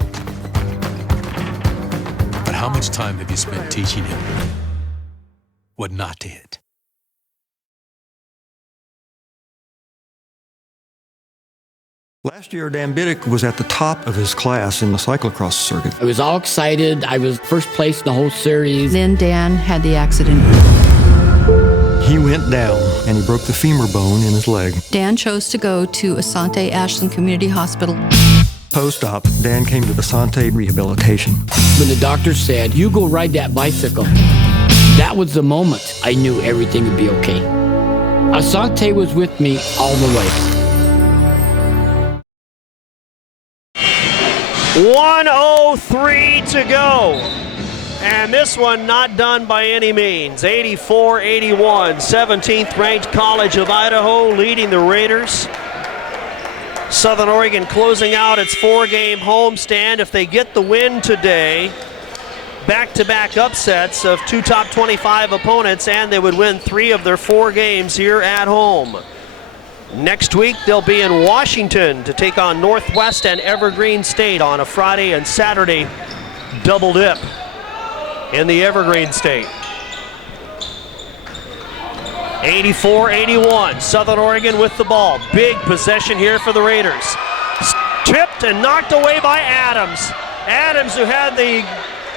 But how much time have you spent teaching him what not to hit? Last year, Dan Biddick was at the top of his class in the cyclocross circuit. I was all excited. I was first place in the whole series. Then Dan had the accident. He went down and he broke the femur bone in his leg. Dan chose to go to Asante Ashland Community Hospital. Post-op, Dan came to Asante Rehabilitation. When the doctor said, "You go ride that bicycle," that was the moment I knew everything would be okay. Asante was with me all the way. 1:03 to go. And this one not done by any means. 84-81, 17th ranked College of Idaho leading the Raiders. Southern Oregon closing out its 4-game homestand. If they get the win today, back-to-back upsets of 2 top 25 opponents, and they would win 3 of their 4 games here at home. Next week, they'll be in Washington to take on Northwest and Evergreen State on a Friday and Saturday double dip in the Evergreen State. 84-81, Southern Oregon with the ball. Big possession here for the Raiders. Tipped and knocked away by Adams. Adams, who had the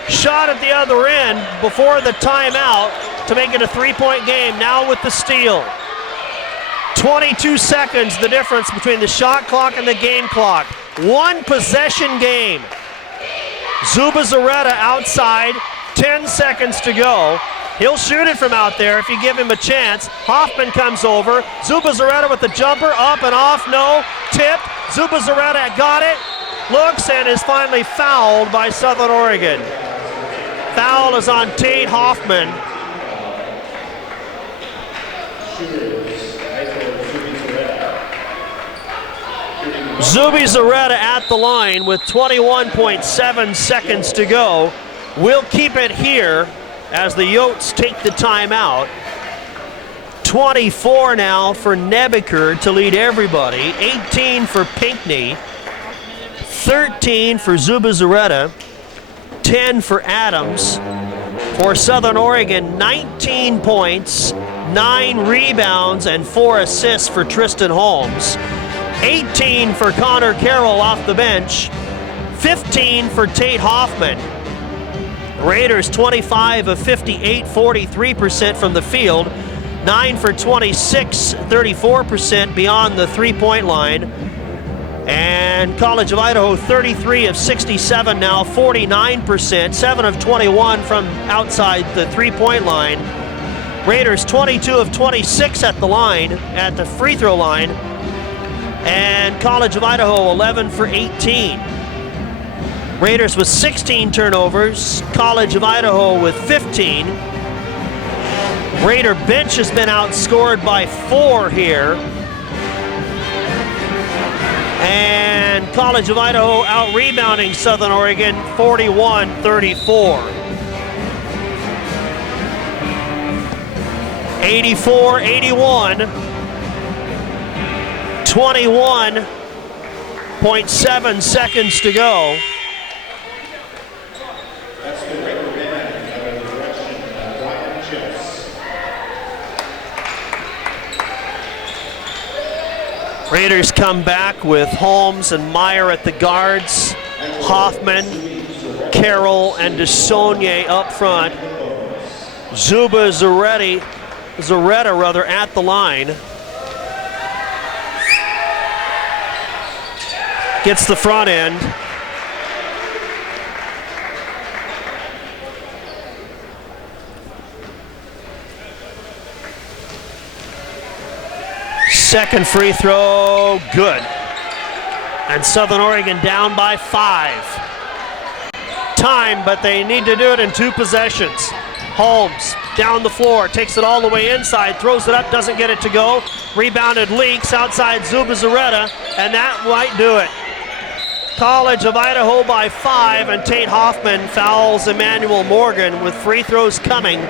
shot at the other end before the timeout to make it a 3-point game, now with the steal. 22 seconds the difference between the shot clock and the game clock. 1 possession game. Zuba Zaretta outside, 10 seconds to go. He'll shoot it from out there if you give him a chance. Hoffman comes over. Zuba Zaretta with the jumper, up and off, no. Tip, Zuba Zaretta got it, looks and is finally fouled by Southern Oregon. Foul is on Tate Hoffman. Zuby Zaretta at the line with 21.7 seconds to go. We'll keep it here as the Yotes take the timeout. 24 now for Nebeker to lead everybody. 18 for Pinckney. 13 for Zuba Zaretta, 10 for Adams. For Southern Oregon, 19 points, 9 rebounds, and 4 assists for Tristan Holmes. 18 for Connor Carroll off the bench, 15 for Tate Hoffman. Raiders 25 of 58, 43% from the field, 9 for 26, 34% beyond the three-point line. And College of Idaho 33 of 67 now, 49%, 7 of 21 from outside the three-point line. Raiders 22 of 26 at the line, at the free throw line. And College of Idaho 11 for 18. Raiders with 16 turnovers, College of Idaho with 15. Raider bench has been outscored by 4 here. And College of Idaho out-rebounding Southern Oregon 41-34. 84-81. 21.7 seconds to go. Raiders come back with Holmes and Meyer at the guards, Hoffman, Carroll, and DeSaulnier up front. Zuba Zaretta at the line. Gets the front end. Second free throw, good. And Southern Oregon down by 5. Time, but they need to do it in 2 possessions. Holmes down the floor, takes it all the way inside, throws it up, doesn't get it to go. Rebounded leaks outside Zuba Zaretta, and that might do it. College of Idaho by 5, and Tate Hoffman fouls Emmanuel Morgan with free throws coming.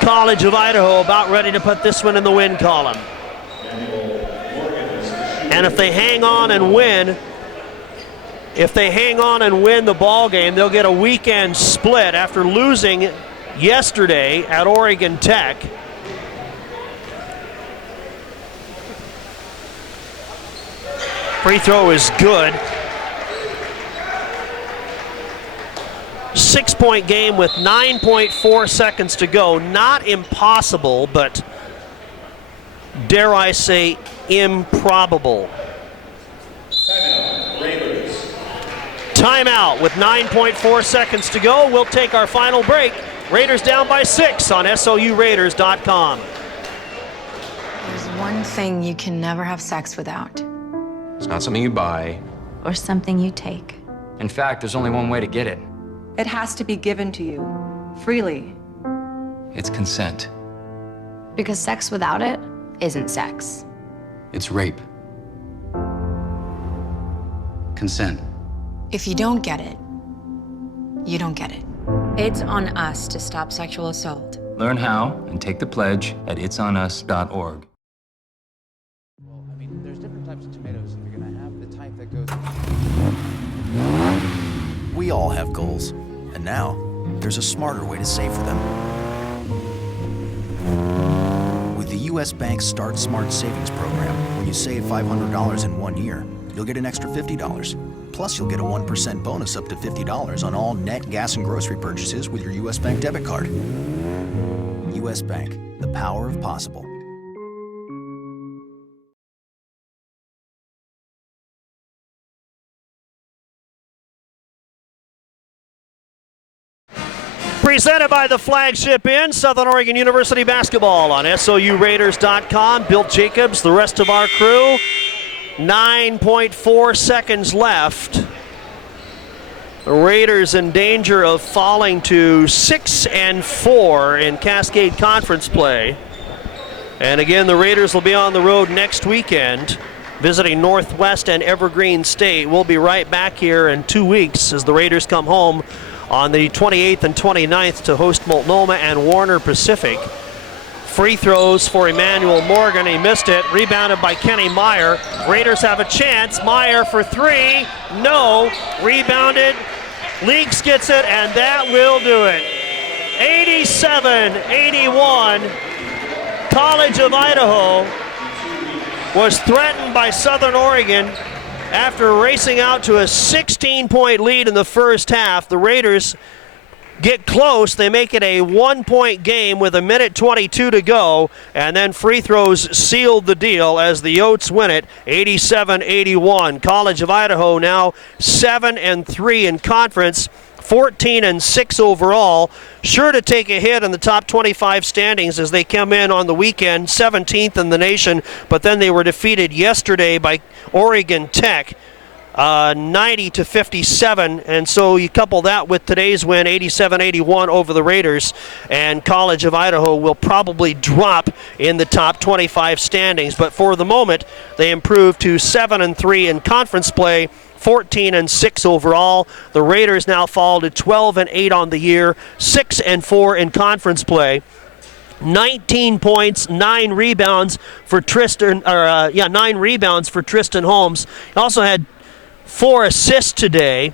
College of Idaho about ready to put this one in the win column. And if they hang on and win, the ball game, they'll get a weekend split after losing yesterday at Oregon Tech. Free throw is good. 6-point game with 9.4 seconds to go. Not impossible, but dare I say improbable. Timeout with 9.4 seconds to go. We'll take our final break. Raiders down by 6 on SOURaiders.com. There's one thing you can never have sex without. It's not something you buy. Or something you take. In fact, there's only one way to get it. It has to be given to you, freely. It's consent. Because sex without it isn't sex. It's rape. Consent. If you don't get it, you don't get it. It's on us to stop sexual assault. Learn how and take the pledge at itsonus.org. There's different types of tomatoes, and you're gonna have the type that goes. We all have goals, and now there's a smarter way to save for them. With the U.S. Bank Start Smart Savings Program, when you save $500 in 1 year, you'll get an extra $50. Plus, you'll get a 1% bonus up to $50 on all net gas and grocery purchases with your U.S. Bank debit card. U.S. Bank, the power of possible. Presented by the flagship inn, Southern Oregon University basketball on SOURaiders.com. Bill Jacobs, the rest of our crew. 9.4 seconds left. The Raiders in danger of falling to 6-4 in Cascade Conference play. And again, the Raiders will be on the road next weekend, visiting Northwest and Evergreen State. We'll be right back here in 2 weeks as the Raiders come home on the 28th and 29th to host Multnomah and Warner Pacific. Free throws for Emmanuel Morgan. He missed it. Rebounded by Kenny Meyer. Raiders have a chance. Meyer for three. No. Rebounded. Leaks gets it, and that will do it. 87-81. College of Idaho was threatened by Southern Oregon after racing out to a 16-point lead in the first half. The Raiders get close. They make it a 1-point game with 1:22 to go, and then free throws sealed the deal as the Yotes win it 87-81. College of Idaho now 7-3 in conference, 14-6 overall. Sure to take a hit in the top 25 standings as they come in on the weekend, 17th in the nation, but then they were defeated yesterday by Oregon Tech. 90-57, and so you couple that with today's win, 87-81 over the Raiders, and College of Idaho will probably drop in the top 25 standings, but for the moment they improved to 7-3 in conference play, 14-6 overall. The Raiders now fall to 12-8 on the year, 6-4 in conference play. 19 points, 9 rebounds for Tristan Holmes. He also had 4 assists today,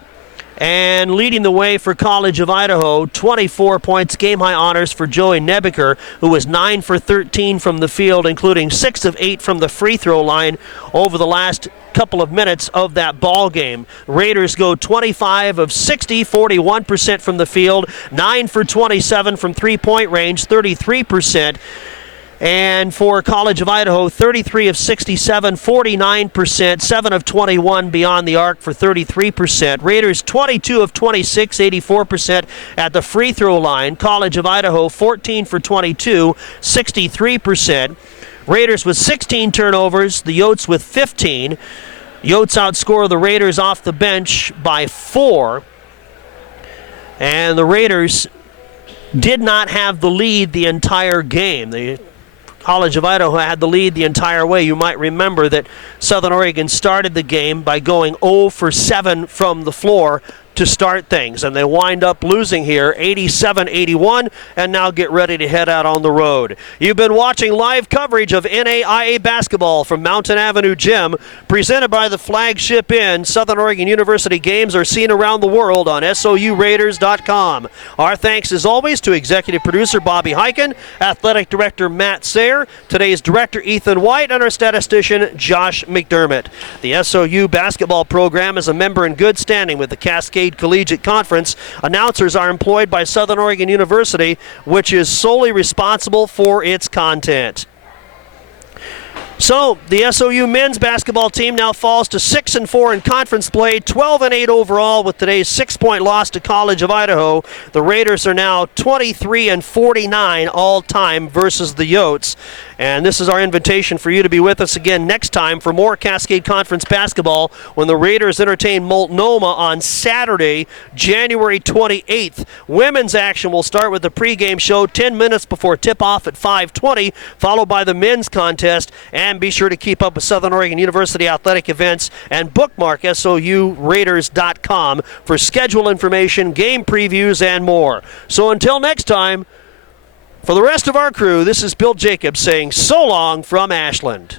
and leading the way for College of Idaho, 24 points, game-high honors for Joey Nebeker, who was 9 for 13 from the field, including 6 of 8 from the free throw line over the last couple of minutes of that ball game. Raiders go 25 of 60, 41% from the field, 9 for 27 from three-point range, 33%. And for College of Idaho, 33 of 67, 49%, 7 of 21 beyond the arc for 33%. Raiders 22 of 26, 84% at the free throw line. College of Idaho 14 for 22, 63%. Raiders with 16 turnovers, the Yotes with 15. Yotes outscore the Raiders off the bench by 4. And the Raiders did not have the lead the entire game. The College of Idaho had the lead the entire way. You might remember that Southern Oregon started the game by going 0 for 7 from the floor to start things, and they wind up losing here 87-81, and now get ready to head out on the road. You've been watching live coverage of NAIA basketball from Mountain Avenue Gym, presented by the Flagship Inn. Southern Oregon University games are seen around the world on SOURaiders.com. Our thanks as always to executive producer Bobby Hyken, athletic director Matt Sayre, today's director Ethan White, and our statistician Josh McDermott. The SOU basketball program is a member in good standing with the Cascade Collegiate Conference. Announcers are employed by Southern Oregon University, which is solely responsible for its content. So, the SOU men's basketball team now falls to 6-4 in conference play, 12-8 overall with today's 6-point loss to College of Idaho. The Raiders are now 23-49 all-time versus the Yotes. And this is our invitation for you to be with us again next time for more Cascade Conference basketball when the Raiders entertain Multnomah on Saturday, January 28th. Women's action will start with the pregame show 10 minutes before tip-off at 5:20, followed by the men's contest. And be sure to keep up with Southern Oregon University athletic events and bookmark SOURaiders.com for schedule information, game previews, and more. So until next time, for the rest of our crew, this is Bill Jacobs saying so long from Ashland.